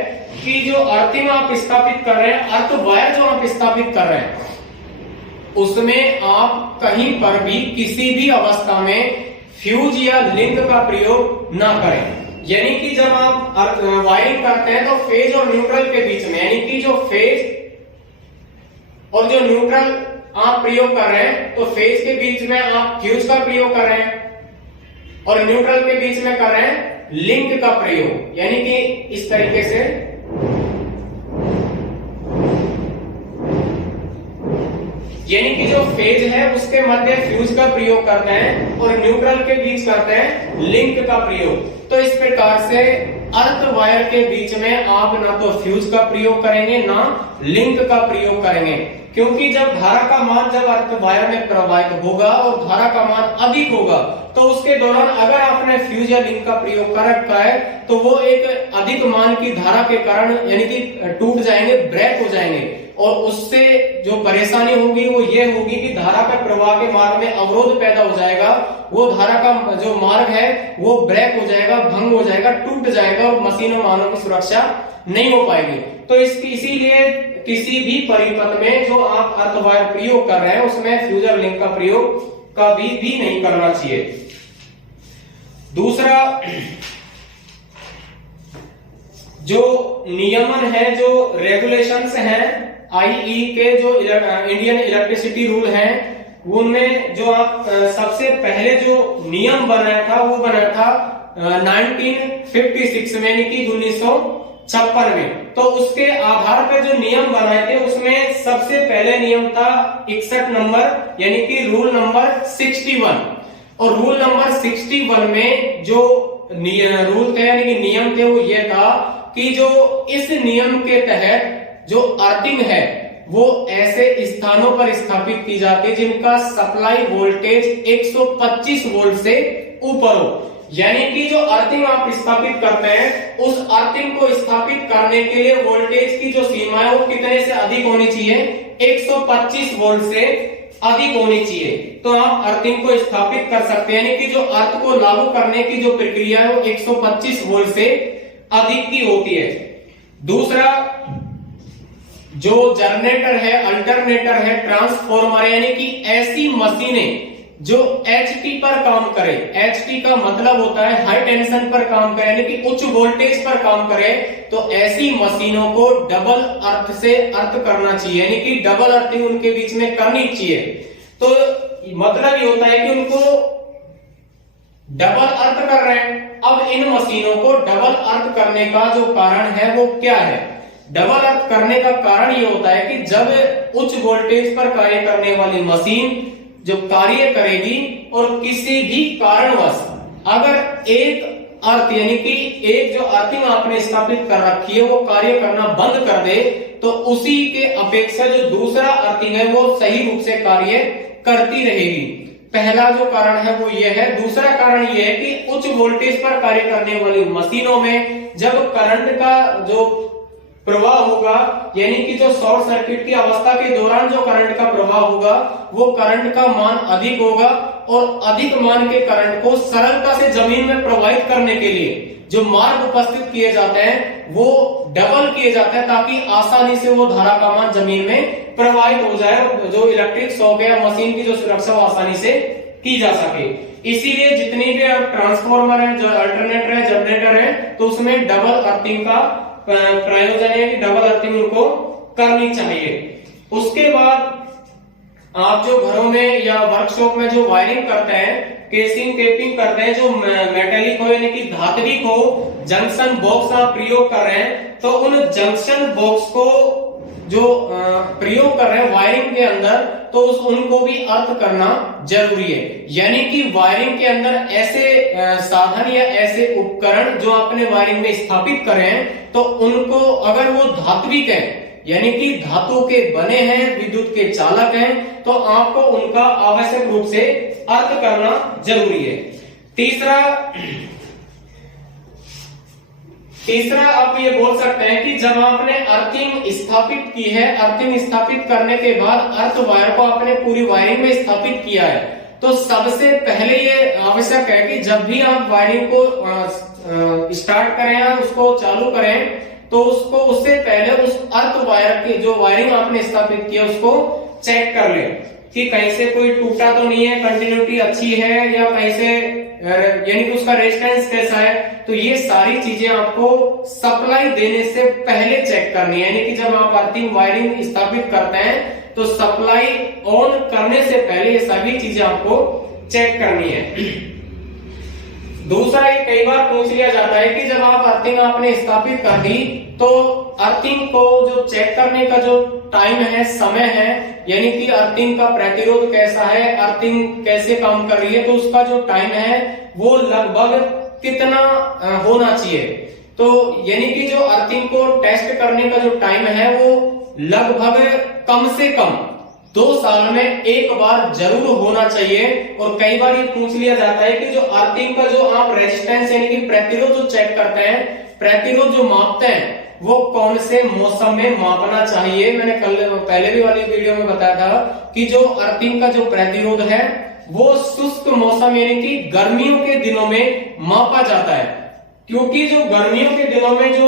कि जो अर्थिंग आप स्थापित कर रहे हैं, अर्थ वायर जो आप स्थापित कर रहे हैं, उसमें आप कहीं पर भी किसी भी अवस्था में फ्यूज या लिंक का प्रयोग ना करें। यानी कि जब आप वायरिंग करते हैं तो फेज और न्यूट्रल के बीच में, यानी कि जो फेज और जो न्यूट्रल आप प्रयोग कर रहे हैं, तो फेज के बीच में आप फ्यूज का प्रयोग कर रहे हैं और न्यूट्रल के बीच में कर रहे हैं लिंक का प्रयोग, यानी कि इस तरीके से यानी कि जो फेज है उसके मध्य फ्यूज का प्रयोग करते हैं और न्यूट्रल के बीच करते हैं लिंक का प्रयोग। तो इस प्रकार से अर्थ वायर के बीच में आप ना तो फ्यूज का प्रयोग करेंगे ना लिंक का प्रयोग करेंगे, क्योंकि जब धारा का मान जब अर्थ वायर में प्रवाहित होगा और धारा का मान अधिक होगा तो उसके दौरान अगर आपने फ्यूज या लिंक का प्रयोग कर रखा है तो वो एक अधिक मान की धारा के कारण यानी कि टूट जाएंगे, ब्रेक हो जाएंगे और उससे जो परेशानी होगी वो ये होगी कि धारा के प्रवाह के मार्ग में अवरोध पैदा हो जाएगा, वो धारा का जो मार्ग है वो ब्रेक हो जाएगा, भंग हो जाएगा, टूट जाएगा और मशीनों वाहनों की सुरक्षा नहीं हो पाएगी। तो इसीलिए किसी भी परिपथ में जो आप अर्थ वायर प्रयोग कर रहे हैं उसमें फ्यूजर लिंक का प्रयोग कभी भी नहीं करना चाहिए। दूसरा जो नियमन है, जो रेगुलेशंस हैं आईई के, जो इंडियन इलेक्ट्रिसिटी रूल हैं, उनमें जो आप सबसे पहले जो नियम बनाया था वो बनाया था 1956 में, यानी कि 1956 में। तो उसके आधार पर जो नियम बनाए थे उसमें सबसे पहले नियम था 61 नंबर, यानी कि रूल नंबर 61। और रूल नंबर 61 में जो रूल थे यानी कि नियम थे वो ये था कि जो इस नियम के तहत जो अर्थिंग है वो ऐसे स्थानों पर स्थापित की जाती है जिनका सप्लाई वोल्टेज 125 वोल्ट से ऊपर हो। यानी कि जो अर्थिंग आप स्थापित करते हैं उस अर्थिंग को स्थापित करने के लिए वोल्टेज की जो सीमा है वो कितने से अधिक होनी चाहिए, 125 वोल्ट से अधिक होनी चाहिए, तो आप अर्थिंग को स्थापित कर सकते हैं। यानी कि जो अर्थ को लागू करने की जो प्रक्रिया है वो 125 वोल्ट से अधिक की होती है। दूसरा जो जनरेटर है, अल्टरनेटर है, ट्रांसफॉर्मर है, यानी कि ऐसी मशीनें जो एचटी पर काम करे, एचटी का मतलब होता है हाई टेंशन पर काम करे, यानी कि उच्च वोल्टेज पर काम करे, तो ऐसी मशीनों को डबल अर्थ से अर्थ करना चाहिए, यानी कि डबल अर्थिंग उनके बीच में करनी चाहिए। तो मतलब ये होता है कि उनको डबल अर्थ कर रहे हैं। अब इन मशीनों को डबल अर्थ करने का जो कारण है वो क्या है? डबल अर्थ करने का कारण ये होता है कि जब उच्च वोल्टेज पर कार्य करने वाली मशीन जो कार्य करेगी और किसी भी कारणवश अगर एक अर्थ यानी कि एक जो अर्थिंग आपने स्थापित कर रखी है वो कार्य करना बंद कर दे, तो उसी के अपेक्षा जो दूसरा अर्थिंग है वो सही रूप से कार्य करती रहेगी। पहला जो कारण है वो ये है। दूसरा कारण ये है कि उच्च वोल्टेज पर कार्य करने वाली मशीनों में जब करंट का जो प्रवाह होगा, यानी कि जो शॉर्ट सर्किट की अवस्था के दौरान जो करंट का प्रवाह होगा वो करंट का मान अधिक होगा, और अधिक मान के करंट को सरलता से जमीन में प्रवाहित करने के लिए जो मार्ग उपस्थित किए जाते हैं वो डबल किए जाते हैं, ताकि आसानी से वो धारा का मान जमीन में प्रवाहित हो जाए, जो इलेक्ट्रिक शॉक या मशीन की जो सुरक्षा वो आसानी से की जा सके। इसीलिए जितनी भी ट्रांसफॉर्मर है, जो अल्टरनेटर है, जनरेटर है, तो उसमें डबल अर्थिंग का प्रयोजन है कि डबल अर्थिंग उनको करनी चाहिए। उसके बाद आप जो घरों में या वर्कशॉप में जो वायरिंग करते हैं, केसिंग टेपिंग करते हैं, जो मेटेलिक हो यानी कि धात्विक हो, जंक्शन बॉक्स आप प्रयोग कर रहे हैं, तो उन जंक्शन बॉक्स को जो प्रयोग कर रहे हैं वायरिंग के अंदर, तो उनको भी अर्थ करना जरूरी है। यानी कि वायरिंग के अंदर ऐसे साधन या ऐसे उपकरण जो आपने वायरिंग में स्थापित करे हैं, तो उनको अगर वो धात्विक है यानी कि धातु के बने हैं, विद्युत के चालक हैं, तो आपको उनका आवश्यक रूप से अर्थ करना जरूरी है। तीसरा आप ये बोल सकते हैं कि जब आपने अर्थिंग स्थापित की है, अर्थिंग स्थापित करने के बाद अर्थ वायर को आपने पूरी वायरिंग में स्थापित किया है, तो सबसे पहले ये आवश्यक है कि जब भी आप वायरिंग को स्टार्ट करें या उसको चालू करें, तो उसको उससे पहले उस अर्थ वायर की जो वायरिंग आपने स्थापित किया उसको चेक कर लें कि कहीं से कोई टूटा तो नहीं है, कंटिन्यूटी अच्छी है, या कहीं से यानी कि उसका रेजिस्टेंस कैसा है। तो ये सारी चीजें आपको सप्लाई देने से पहले चेक करनी है। यानी कि जब आप अर्थिंग वायरिंग स्थापित करते हैं तो सप्लाई ऑन करने से पहले ये सभी चीजें आपको चेक करनी है। दूसरा, ये कई बार पूछ लिया जाता है कि जब आप अर्थिंग आपने स्थापित कर दी, तो अर्थिंग को जो चेक करने का जो टाइम है, समय है, यानी कि अर्थिंग का प्रतिरोध कैसा है, अर्थिंग कैसे काम कर रही है, तो उसका जो टाइम है वो लगभग कितना होना चाहिए। तो यानी कि जो अर्थिंग को टेस्ट करने का जो टाइम है वो लगभग कम से कम 2 साल में एक बार जरूर होना चाहिए। और कई बार ये पूछ लिया जाता है कि जो अर्थिंग का जो आप रेजिस्टेंस यानी कि प्रतिरोध जो चेक करते हैं, प्रतिरोध जो मापते हैं, वो कौन से मौसम में मापना चाहिए। मैंने कल पहले भी वाली वीडियो में बताया था कि जो अर्थिंग का जो प्रतिरोध है वो शुष्क मौसम यानी कि गर्मियों के दिनों में मापा जाता है, क्योंकि जो गर्मियों के दिनों में जो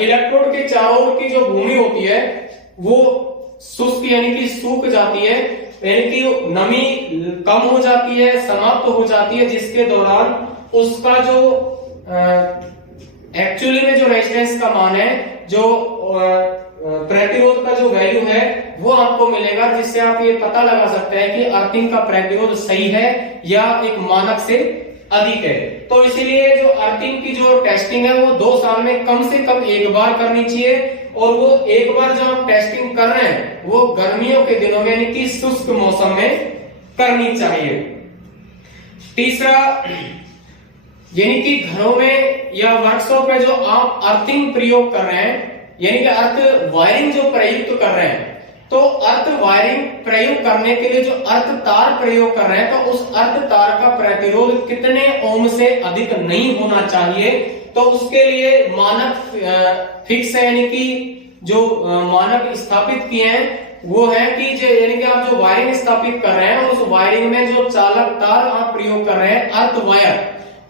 इलेक्ट्रोड के चारों ओर की जो भूमि होती है वो शुष्क यानी कि सूख जाती है, यानी कि नमी कम हो जाती है, समाप्त हो जाती है, जिसके दौरान उसका जो एक्चुअली में जो रेजिस्टेंस का मान है, जो प्रतिरोध का जो वैल्यू है वो आपको मिलेगा, जिससे आप ये पता लगा सकते हैं कि अर्थिंग का प्रतिरोध सही है या एक मानक से अधिक है। तो इसीलिए जो अर्थिंग की जो टेस्टिंग है वो 2 साल में कम से कम एक बार करनी चाहिए, और वो एक बार जो आप टेस्टिंग कर रहे हैं वो गर्मियों के दिनों में यानी कि शुष्क मौसम में करनी चाहिए। तीसरा, यानी कि घरों में या वर्कशॉप में जो आप अर्थिंग प्रयोग कर रहे हैं, यानी कि अर्थ वायरिंग जो प्रयुक्त कर रहे हैं, तो अर्थ वायरिंग प्रयोग करने के लिए जो अर्थ तार प्रयोग कर रहे हैं, तो उस अर्थ तार का प्रतिरोध कितने ओम से अधिक नहीं होना चाहिए। तो उसके लिए मानक फिक्स है, यानी कि जो मानक स्थापित किए हैं वो है कि यानी कि आप जो वायरिंग स्थापित कर रहे हैं उस वायरिंग में जो चालक तार आप प्रयोग कर रहे हैं अर्थ वायर,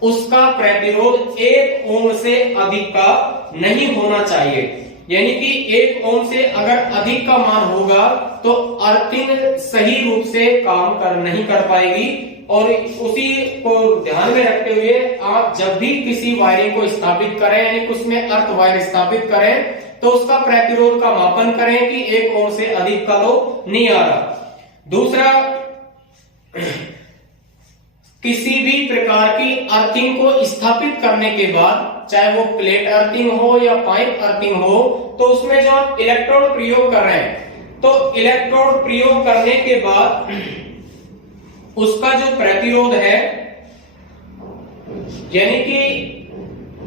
उसका प्रतिरोध 1 ओम से अधिक का नहीं होना चाहिए। यानी कि 1 ओम से अगर अधिक का मान होगा तो अर्थिंग सही रूप से काम नहीं कर पाएगी, और उसी को ध्यान में रखते हुए आप जब भी किसी वायरिंग को स्थापित करें, यानी कि उसमें अर्थ वायर स्थापित करें, तो उसका प्रतिरोध का मापन करें कि 1 ओम से अधिक का तो नहीं आ रहा। दूसरा, किसी भी प्रकार की अर्थिंग को स्थापित करने के बाद, चाहे वो प्लेट अर्थिंग हो या पाइप अर्थिंग हो, तो उसमें जो आप इलेक्ट्रोड प्रयोग कर रहे हैं, तो इलेक्ट्रोड प्रयोग करने के बाद उसका जो प्रतिरोध है, यानी कि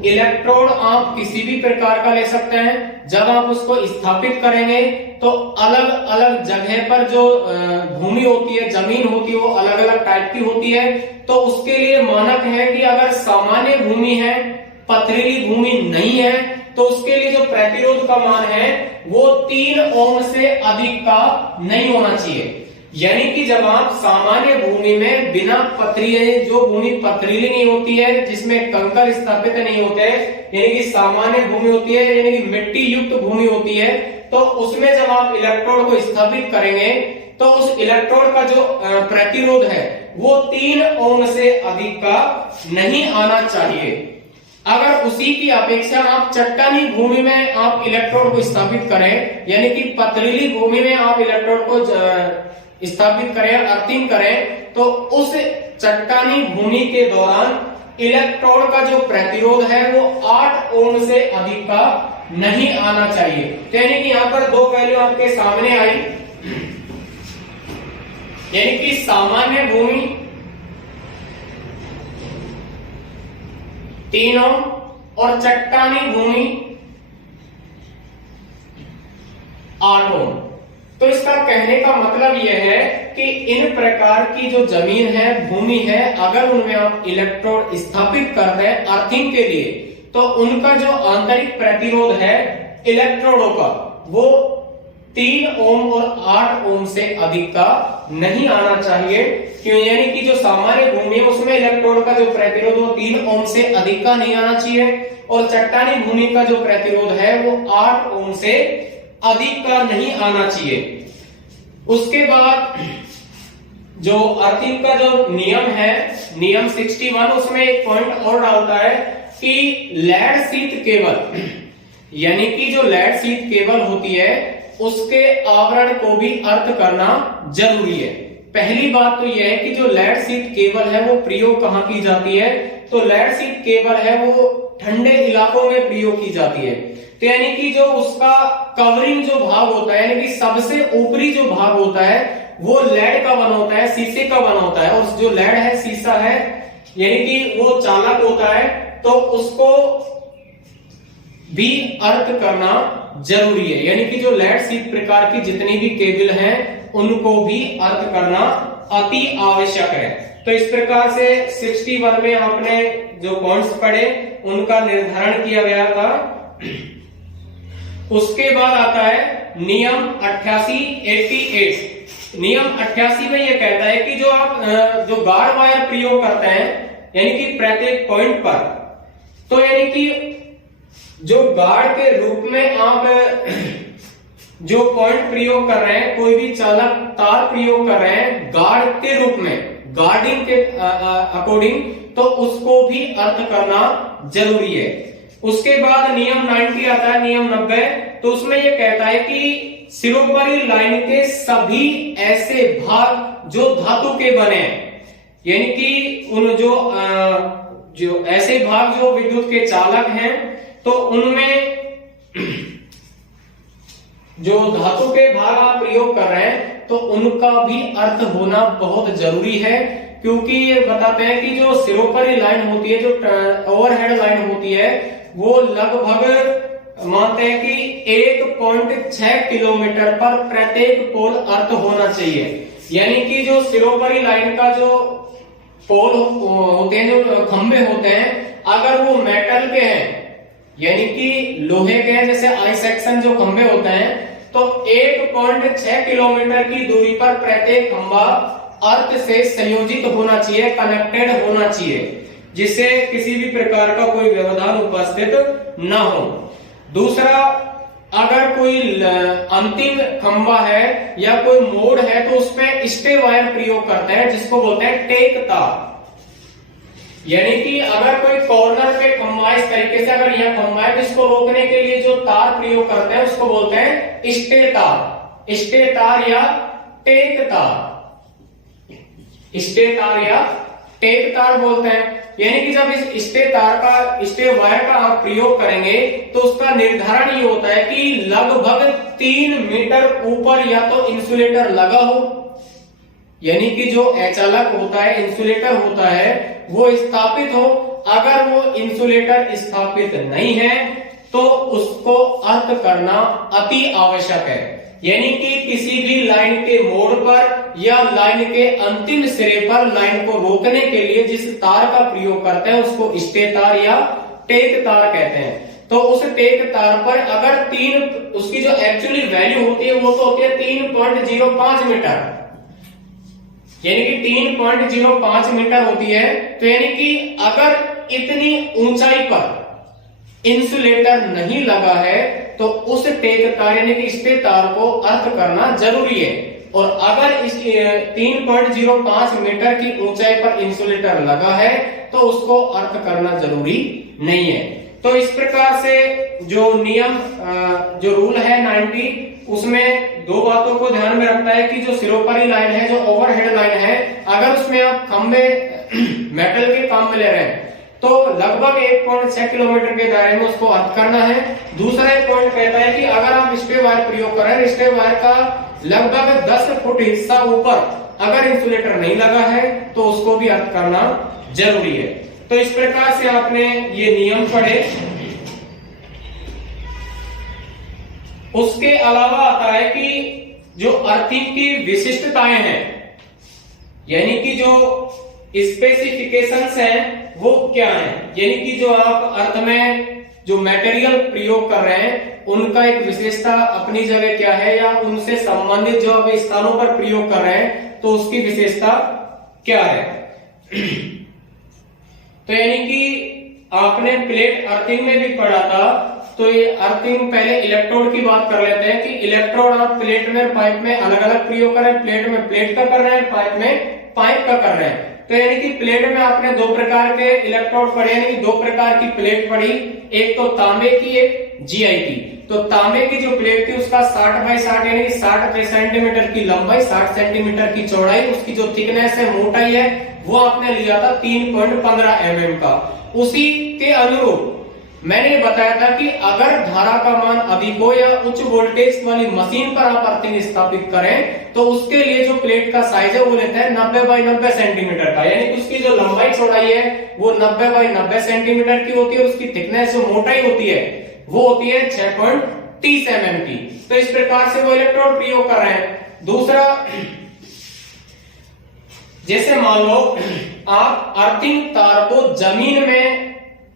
इलेक्ट्रोड आप किसी भी प्रकार का ले सकते हैं। जब आप उसको स्थापित करेंगे तो अलग अलग जगह पर जो भूमि होती है, जमीन होती है, वो अलग अलग टाइप की होती है। तो उसके लिए मानक है कि अगर सामान्य भूमि है, पथरीली भूमि नहीं है, तो उसके लिए जो प्रतिरोध का मान है वो 3 ओम से अधिक का नहीं होना चाहिए। यानी कि जब आप सामान्य भूमि में बिना पथरीले, जो भूमि पथरीली नहीं होती है, जिसमें कंकर स्थापित नहीं होते, यानी कि सामान्य भूमि होती है, यानी कि मिट्टी युक्त भूमि होती है, तो उसमें जब आप इलेक्ट्रोड को स्थापित करेंगे तो उस इलेक्ट्रोड का जो प्रतिरोध है वो 3 ओम से अधिक का नहीं आना चाहिए। अगर उसी की अपेक्षा आप चट्टानी भूमि में आप इलेक्ट्रोड को स्थापित करें, यानी कि पथरीली भूमि में आप इलेक्ट्रोड को स्थापित करें, अर्थिंग करें, तो उस चट्टानी भूमि के दौरान इलेक्ट्रोड का जो प्रतिरोध है वो 8 ओम से अधिक का नहीं आना चाहिए। तो यानी कि यहां पर 2 वैल्यू आपके सामने आई, यानी कि सामान्य भूमि 3 ओम और चट्टानी भूमि 8 ओम। तो इसका कहने का मतलब यह है कि इन प्रकार की जो जमीन है, भूमि है, अगर उनमें आप इलेक्ट्रोड स्थापित करते हैं अर्थिंग के लिए, तो उनका जो आंतरिक प्रतिरोध है इलेक्ट्रोडों का वो 3 ओम और 8 ओम से अधिक का नहीं आना चाहिए। क्यों? यानी कि जो सामान्य भूमि है उसमें इलेक्ट्रोड का जो प्रतिरोध वो 3 ओम से अधिक का नहीं आना चाहिए, और चट्टानी भूमि का जो प्रतिरोध है वो 8 ओम से अधिक का नहीं आना चाहिए। उसके बाद जो अर्थिंग का जो नियम है, नियम 61, उसमें एक पॉइंट और डालता है कि लेड शीट केबल, यानी कि जो लेड शीट केबल होती है उसके आवरण को भी अर्थ करना जरूरी है। पहली बात तो यह है कि जो लेड शीट केबल है वो प्रयोग कहां की जाती है, तो लेड शीट केबल है वो ठंडे इलाकों में प्रयोग की जाती है। तो यानी कि जो उसका कवरिंग जो भाग होता है, यानी कि सबसे ऊपरी जो भाग होता है वो लेड का बना होता है, शीशे का बना होता है, और जो लेड है शीशा है, यानी कि वो चालक होता है, तो उसको भी अर्थ करना जरूरी है। यानी कि जो लेड शीट प्रकार की जितनी भी केबल हैं उनको भी अर्थ करना अति आवश्यक है। तो इस प्रकार से 61 में आपने जो पॉइंट्स पढ़े उनका निर्धारण किया गया था। उसके बाद आता है नियम 88 नियम 88 में यह कहता है कि जो आप जो गार्ड वायर प्रयोग करते हैं यानी कि प्रत्येक पॉइंट पर, तो यानी कि जो गार्ड के रूप में आप जो पॉइंट प्रयोग कर रहे हैं, कोई भी चालक तार प्रयोग कर रहे हैं गार्ड के रूप में, गार्डिंग के अकॉर्डिंग, तो उसको भी अर्थ करना जरूरी है। उसके बाद नियम 90 आता है, नियम 90, तो उसमें यह कहता है कि सिरोपरी लाइन के सभी ऐसे भाग जो धातु के बने हैं, यानी कि उन जो ऐसे भाग जो विद्युत के चालक हैं, तो उनमें जो धातु के भाग आप प्रयोग कर रहे हैं तो उनका भी अर्थ होना बहुत जरूरी है, क्योंकि ये बताते हैं कि जो सिरोपरी लाइन होती है, जो ओवरहेड लाइन होती है, वो लगभग मानते हैं कि 1.6 किलोमीटर पर प्रत्येक पोल अर्थ होना चाहिए। यानी कि जो सिरोपरी लाइन का जो पोल होते हैं, जो खंभे होते हैं, अगर वो मेटल के हैं यानी कि लोहे के हैं, जैसे आई सेक्शन जो खंभे होते हैं, तो 1.6 किलोमीटर की दूरी पर प्रत्येक खंभा अर्थ से संयोजित होना चाहिए, कनेक्टेड होना चाहिए, जिससे किसी भी प्रकार का कोई व्यवधान उपस्थित न हो। दूसरा, अगर कोई अंतिम खंभा है या कोई मोड़ है तो उसमें स्टे वायर प्रयोग करते हैं, जिसको बोलते हैं टेक तार। यानी कि अगर कोई कॉर्नर पे खंभा इस तरीके से, अगर यह खंभा है, तो इसको रोकने के लिए जो तार प्रयोग करते हैं उसको बोलते हैं स्टे तार, स्टे तार या टेक तार, स्टे तार या टेक तार बोलते हैं। यानी कि जब इस स्टे तार का, स्टे वायर का आप प्रयोग करेंगे तो उसका निर्धारण ये होता है कि लगभग 3 मीटर ऊपर या तो इंसुलेटर लगा हो, यानी कि जो अचालक होता है, इंसुलेटर होता है, वो स्थापित हो। अगर वो इंसुलेटर स्थापित नहीं है तो उसको अर्थ करना अति आवश्यक है। यानी कि किसी भी लाइन के मोड़ पर या लाइन के अंतिम सिरे पर लाइन को रोकने के लिए जिस तार का प्रयोग करते हैं उसको स्टे तार या टेक तार कहते हैं। तो उस टेक तार पर अगर उसकी जो एक्चुअली वैल्यू होती है वो तो होती है 3.05 मीटर, यानी कि 3.05 मीटर होती है। तो यानी कि अगर इतनी ऊंचाई पर इंसुलेटर नहीं लगा है तो उस टेक तार यानी कि स्टे तार को अर्थ करना जरूरी है। और अगर इस 3.05 मीटर की ऊंचाई पर इंसुलेटर लगा है तो उसको अर्थ करना जरूरी नहीं है। तो इस प्रकार से जो नियम, जो रूल है 90, उसमें दो बातों को ध्यान में रखता है कि जो सिरोपरी लाइन है, जो ओवरहेड लाइन है, अगर उसमें आप खंभे मेटल के काम में ले रहे हैं तो लगभग 1.6 किलोमीटर के दायरे में उसको अर्थ करना है। दूसरा एक पॉइंट कहता है कि अगर आप स्टे वायर प्रयोग कर रहे हैं, स्टे वायर का लगभग 10 फुट हिस्सा ऊपर अगर इंसुलेटर नहीं लगा है तो उसको भी अर्थ करना जरूरी है। तो इस प्रकार से आपने ये नियम पढ़े। उसके अलावा आता है कि जो अर्थिंग की विशिष्टताएं हैं, यानी कि जो स्पेसिफिकेशंस हैं वो क्या है, यानी कि जो आप अर्थ में जो मटेरियल प्रयोग कर रहे हैं उनका एक विशेषता अपनी जगह क्या है, या उनसे संबंधित जो आप स्थानों पर प्रयोग कर रहे हैं तो उसकी विशेषता क्या है। तो यानी कि आपने प्लेट अर्थिंग में भी पढ़ा था, तो ये अर्थिंग, पहले इलेक्ट्रोड की बात कर लेते हैं कि इलेक्ट्रोड आप प्लेट में, पाइप में अलग अलग प्रयोग कर रहे हैं। प्लेट में प्लेट का कर रहे हैं, पाइप में पाइप का कर रहे हैं। तो यानी कि प्लेट में आपने दो प्रकार के इलेक्ट्रोड पढ़े, यानी कि दो प्रकार की प्लेट पढ़ी, एक तो तांबे की, एक जीआई की। तो तांबे की जो प्लेट थी उसका 60 बाई 60 यानी कि 60 सेंटीमीटर की लंबाई, 60 सेंटीमीटर की चौड़ाई, उसकी जो थिकनेस है, मोटाई है, वो आपने लिया था 3.15 mm का। उसी के अनुरूप मैंने बताया था कि अगर धारा का मान अधिक हो या उच्च वोल्टेज वाली मशीन पर आप अर्थिंग स्थापित करें तो उसके लिए जो प्लेट का साइज है वो लेते हैं 90 बाई 90 सेंटीमीटर का, यानी कि उसकी जो लंबाई चौड़ाई है वो 90 बाई 90 सेंटीमीटर की होती है। उसकी थिकनेस जो मोटाई होती है वो होती है 6.30 mm की। तो इस प्रकार से वो इलेक्ट्रोड प्रयोग कर रहे हैं। दूसरा, जैसे मान लो आप अर्थिंग तार को जमीन में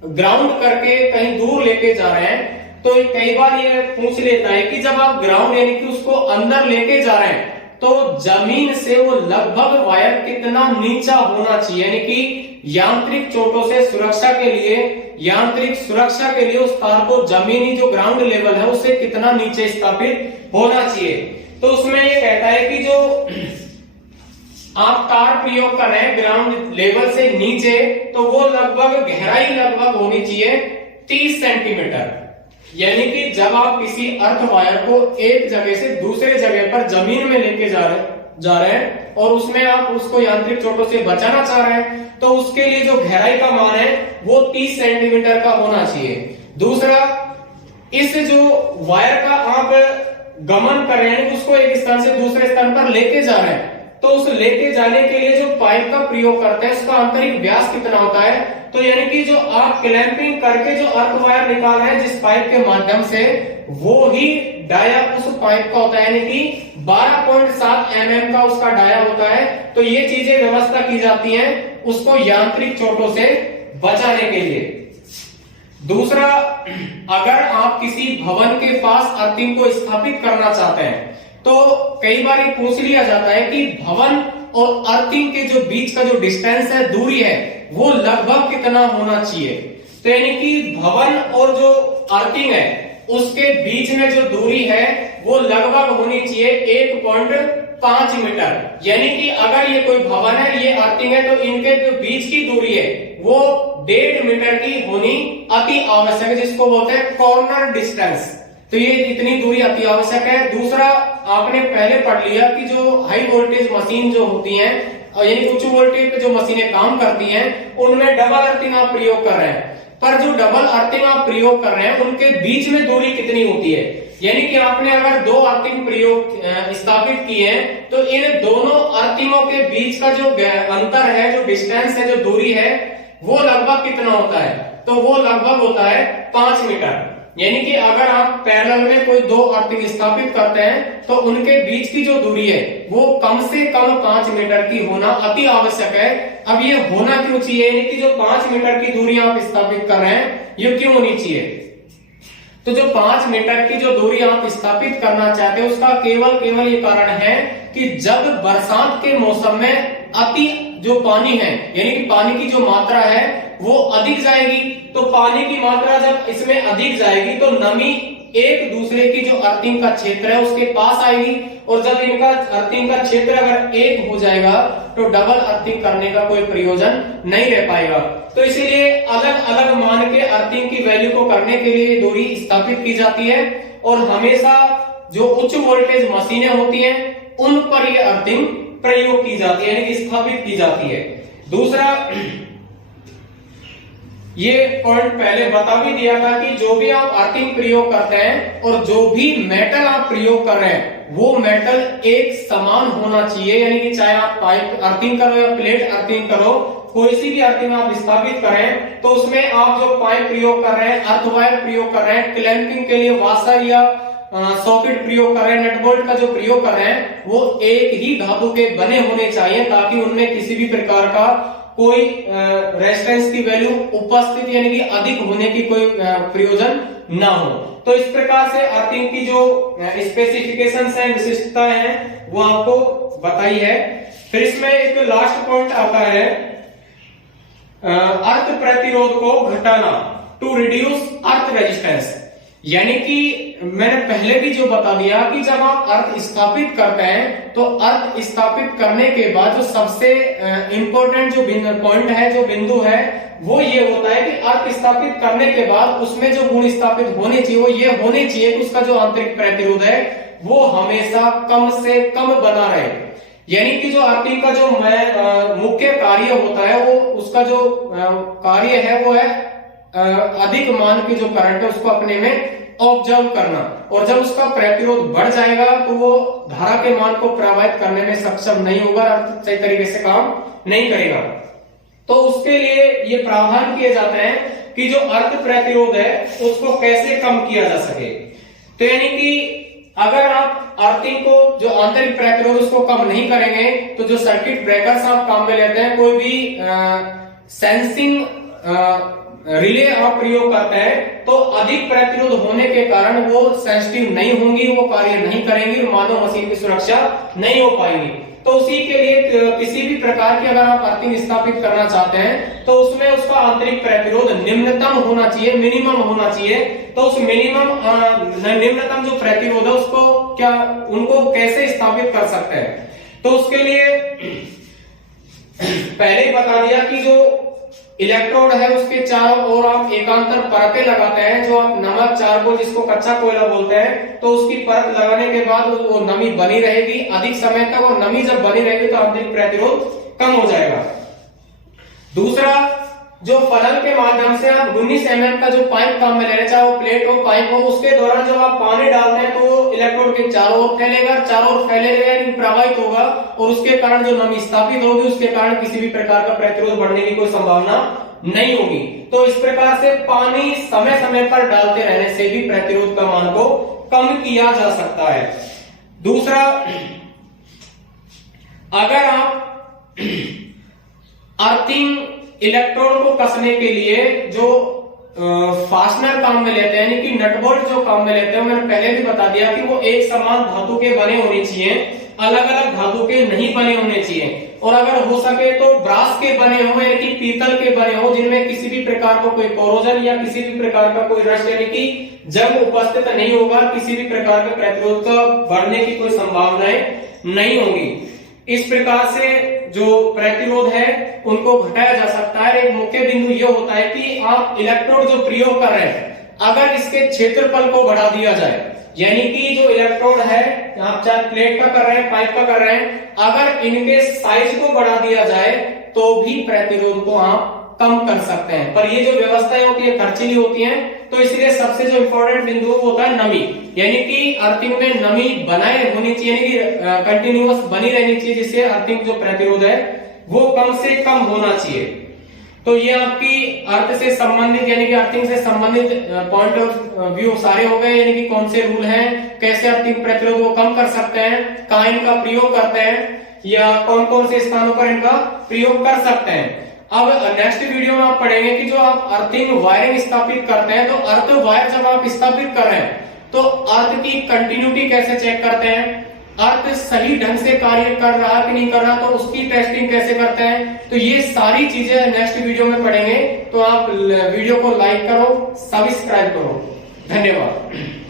ग्राउंड करके कहीं दूर लेके जा रहे हैं, तो कई बार ये पूछ लेता है कि जब आप ग्राउंड यानी कि उसको अंदर लेके जा रहे हैं तो जमीन से वो लगभग वायर कितना नीचा होना चाहिए, यानी कि यांत्रिक चोटों से सुरक्षा के लिए, यांत्रिक सुरक्षा के लिए उस तार को जमीनी जो ग्राउंड लेवल है उससे कितना नीचे स्थापित होना चाहिए। तो उसमें ये कहता है कि जो आप तार प्रयोग कर रहे हैं ग्राउंड लेवल से नीचे, तो वो लगभग गहराई लगभग होनी चाहिए 30 सेंटीमीटर। यानी कि जब आप किसी अर्थ वायर को एक जगह से दूसरे जगह पर जमीन में लेके जा रहे हैं और उसमें आप उसको यांत्रिक चोटों से बचाना चाह रहे हैं, तो उसके लिए जो गहराई का मान है वो 30 सेंटीमीटर का होना चाहिए। दूसरा, इस जो वायर का आप गमन कर रहे हैं, उसको एक स्थान से दूसरे स्थान पर लेके जा रहे हैं, तो उस लेके जाने के लिए जो पाइप का प्रयोग करते हैं उसका आंतरिक व्यास कितना होता है। तो यानी कि जो आप क्लैंपिंग करके जो अर्थ वायर निकाल रहे हैं जिस पाइप के माध्यम से, वो ही डाया उस पाइप का होता है, यानी कि 12.7 mm का उसका डाया होता है। तो ये चीजें व्यवस्था की जाती हैं उसको यांत्रिक चोटों से बचाने के लिए। दूसरा, अगर आप किसी भवन के पास अर्थिंग को स्थापित करना चाहते हैं तो कई बार ये पूछ लिया जाता है कि भवन और अर्थिंग के जो बीच का जो डिस्टेंस है, दूरी है, वो लगभग कितना होना चाहिए। तो यानी कि भवन और जो अर्थिंग है उसके बीच में जो दूरी है वो लगभग होनी चाहिए 1.5 मीटर। यानी कि अगर ये कोई भवन है, ये अर्थिंग है, तो इनके जो बीच की दूरी है वो 1.5 मीटर की होनी अति आवश्यक है, जिसको बोलते हैं कॉर्नर डिस्टेंस। तो ये इतनी दूरी अति आवश्यक है। दूसरा, आपने पहले पढ़ लिया कि जो हाई वोल्टेज मशीन जो होती हैं, यानी उच्च वोल्टेज पे जो मशीनें काम करती हैं, उनमें डबल अर्थिंग आप प्रयोग कर रहे हैं, पर जो डबल अर्थिंग आप प्रयोग कर रहे हैं उनके बीच में दूरी कितनी होती है। यानी कि आपने अगर 2 अर्थिंग प्रयोग स्थापित किए हैं तो इन दोनों अर्थिंगों के बीच का जो अंतर है, जो डिस्टेंस है, जो दूरी है, वो लगभग कितना होता है। तो वो लगभग होता है 5 मीटर। यानी कि अगर आप पैरेलल में कोई 2 अर्थिंग स्थापित करते हैं तो उनके बीच की जो दूरी है वो कम से कम 5 मीटर की होना अति आवश्यक है। अब ये होना क्यों चाहिए, यानी कि जो 5 मीटर की दूरी आप स्थापित कर रहे हैं ये क्यों होनी चाहिए। तो जो 5 मीटर की जो दूरी आप स्थापित करना चाहते हैं उसका केवल ये कारण है कि जब बरसात के मौसम में अति जो पानी है, यानी कि पानी की जो मात्रा है वो अधिक जाएगी, तो पानी की मात्रा जब इसमें अधिक जाएगी तो नमी एक दूसरे की जो अर्थिंग का क्षेत्र है उसके पास आएगी, और जब इनका अर्थिंग का क्षेत्र अगर एक हो जाएगा तो डबल अर्थिंग करने का कोई प्रयोजन नहीं रह पाएगा। तो इसीलिए अलग अलग मान के अर्थिंग की वैल्यू को करने के लिए दूरी स्थापित की जाती है, और हमेशा जो उच्च वोल्टेज मशीनें होती हैं उन पर यह अर्थिंग प्रयोग की जाती है, यानी कि स्थापित की जाती है। दूसरा, ये पॉइंट पहले बता भी दिया था कि जो भी आप अर्थिंग प्रयोग करते हैं और जो भी मेटल आप प्रयोग कर रहे हैं वो मेटल एक समान होना चाहिए। यानी कि चाहे आप पाइप अर्थिंग करो या प्लेट अर्थिंग करो, कोई सी भी अर्थिंग आप स्थापित करें तो उसमें आप जो पाइप प्रयोग कर रहे हैं, अर्थ वायर प्रयोग कर रहे हैं, क्लैंपिंग के लिए वाशर या सॉकेट प्रयोग कर रहे हैं, नट बोल्ट का जो प्रयोग कर रहे हैं वो एक ही धातु के बने होने चाहिए, ताकि उनमें किसी भी प्रकार का कोई रेजिस्टेंस की वैल्यू उपस्थित यानी कि अधिक होने की कोई प्रयोजन ना हो। तो इस प्रकार से अर्थिंग की जो स्पेसिफिकेशंस हैं, विशिष्टताएं हैं, वो आपको बताई है। फिर इसमें एक लास्ट पॉइंट आता है अर्थ प्रतिरोध को घटाना, टू रिड्यूस अर्थ रेजिस्टेंस। यानी कि मैंने पहले भी जो बता दिया कि जब आप अर्थ स्थापित करते हैं तो अर्थ स्थापित करने के बाद जो सबसे इंपॉर्टेंट जो पॉइंट है, जो बिंदु है, वो ये होता है कि अर्थ स्थापित करने के बाद उसमें जो गुण स्थापित होने चाहिए वो ये होने चाहिए कि उसका जो आंतरिक प्रतिरोध है वो हमेशा कम से कम बना रहे। यानी कि जो अर्थिंग का जो मुख्य कार्य होता है वो उसका जो कार्य है वो है अधिक मान की जो करंट है उसको अपने में ऑब्जर्व करना, और जब उसका प्रतिरोध बढ़ जाएगा तो वो धारा के मान को प्रभावित करने में सक्षम नहीं होगा, अर्थ सही तरीके से काम नहीं करेगा। तो उसके लिए ये प्रावधान किए जाते हैं कि जो अर्थ प्रतिरोध है उसको कैसे कम किया जा सके। तो यानी कि अगर आप अर्थिंग को जो आंतरिक प्रतिरोध उसको कम नहीं करेंगे तो जो सर्किट ब्रेकर्स आप काम में लेते हैं, कोई भी सेंसिंग रिले आप प्रयोग करते हैं तो अधिक प्रतिरोध होने के कारण वो सेंसिटिव नहीं होंगी, वो कार्य नहीं करेंगी, मानव मशीन की सुरक्षा नहीं हो पाएगी। तो उसी के लिए किसी भी प्रकार की अगर आप अर्थिंग स्थापित करना चाहते हैं तो उसमें उसका आंतरिक प्रतिरोध निम्नतम होना चाहिए, मिनिमम होना चाहिए। तो उस निम्नतम जो प्रतिरोध है उसको उनको कैसे स्थापित कर सकते हैं, तो उसके लिए पहले ही बता दिया कि जो इलेक्ट्रोड है उसके चारों ओर आप एकांतर परतें लगाते हैं, जो आप नमक, चारकोल जिसको कच्चा कोयला बोलते हैं, तो उसकी परत लगाने के बाद वो नमी बनी रहेगी अधिक समय तक, और नमी जब बनी रहेगी तो आंतरिक प्रतिरोध कम हो जाएगा। दूसरा, जो फनल के माध्यम से आप 19 mm का जो पाइप काम में ले रहे हैं, चाहे वो प्लेट हो पाइप हो, उसके दौरान जब आप पानी डालते हैं तो वो इलेक्ट्रोड के चारों ओर फैलेगा, यानी प्रवाहित होगा, और उसके कारण जो नमी स्थापित होगी उसके कारण किसी भी प्रकार का प्रतिरोध बढ़ने की कोई संभावना नहीं होगी। तो इस प्रकार से पानी समय समय पर डालते रहने से भी प्रतिरोध का मान को कम किया जा सकता है। दूसरा, अगर आप अर्थिंग इलेक्ट्रोड को कसने के लिए जो फास्टनर काम में लेते हैं, यानी कि नट बोल्ट जो काम में लेते हैं, मैंने पहले भी बता दिया कि वो एक समान धातु के बने होने चाहिए, अलग अलग धातु के नहीं बने होने चाहिए, और अगर हो सके तो ब्रास के बने हो, यानी कि पीतल के बने हो, जिनमें किसी भी प्रकार का कोई कोरोजन या किसी भी प्रकार का कोई रस्ट यानी कि जंग उपस्थित नहीं होगा, किसी भी प्रकार के प्रतिरोध का बढ़ने की कोई संभावनाएं नहीं होगी। इस प्रकार से जो प्रतिरोध है उनको घटाया जा सकता है। एक मुख्य बिंदु यह होता है कि आप इलेक्ट्रोड जो प्रयोग कर रहे हैं, अगर इसके क्षेत्रफल को बढ़ा दिया जाए, यानी कि जो इलेक्ट्रोड है आप चाहे प्लेट का कर रहे हैं, पाइप का कर रहे हैं, अगर इनके साइज को बढ़ा दिया जाए तो भी प्रतिरोध को आप कम कर सकते हैं। पर ये जो व्यवस्थाएं होती है खर्चीली होती हैं, तो इसलिए सबसे जो इंपॉर्टेंट बिंदु होता है नमी, यानी कि अर्थिंग में नमी बनाए होनी चाहिए, यानी कि कंटिन्यूअस बनी रहनी चाहिए, जिससे अर्थिंग जो प्रतिरोध है वो कम से कम होना चाहिए। तो ये आपकी अर्थ से संबंधित यानी कि अर्थिंग से संबंधित पॉइंट ऑफ व्यू सारे हो गए, यानी कि कौन से रूल हैं, कैसे अर्थिंग प्रतिरोध को कम कर सकते हैं, कहां इनका प्रयोग करते हैं, या कौन कौन से स्थानों पर इनका प्रयोग कर सकते हैं। अब नेक्स्ट वीडियो में आप पढ़ेंगे कि जो आप अर्थिंग वायरिंग स्थापित करते हैं, तो अर्थ वायर जब आप स्थापित कर रहे हैं तो अर्थ की कंटिन्यूटी कैसे चेक करते हैं, अर्थ सही ढंग से कार्य कर रहा कि नहीं कर रहा, तो उसकी टेस्टिंग कैसे करते हैं। तो ये सारी चीजें नेक्स्ट वीडियो में पढ़ेंगे। तो आप वीडियो को लाइक करो, सब्सक्राइब करो। धन्यवाद।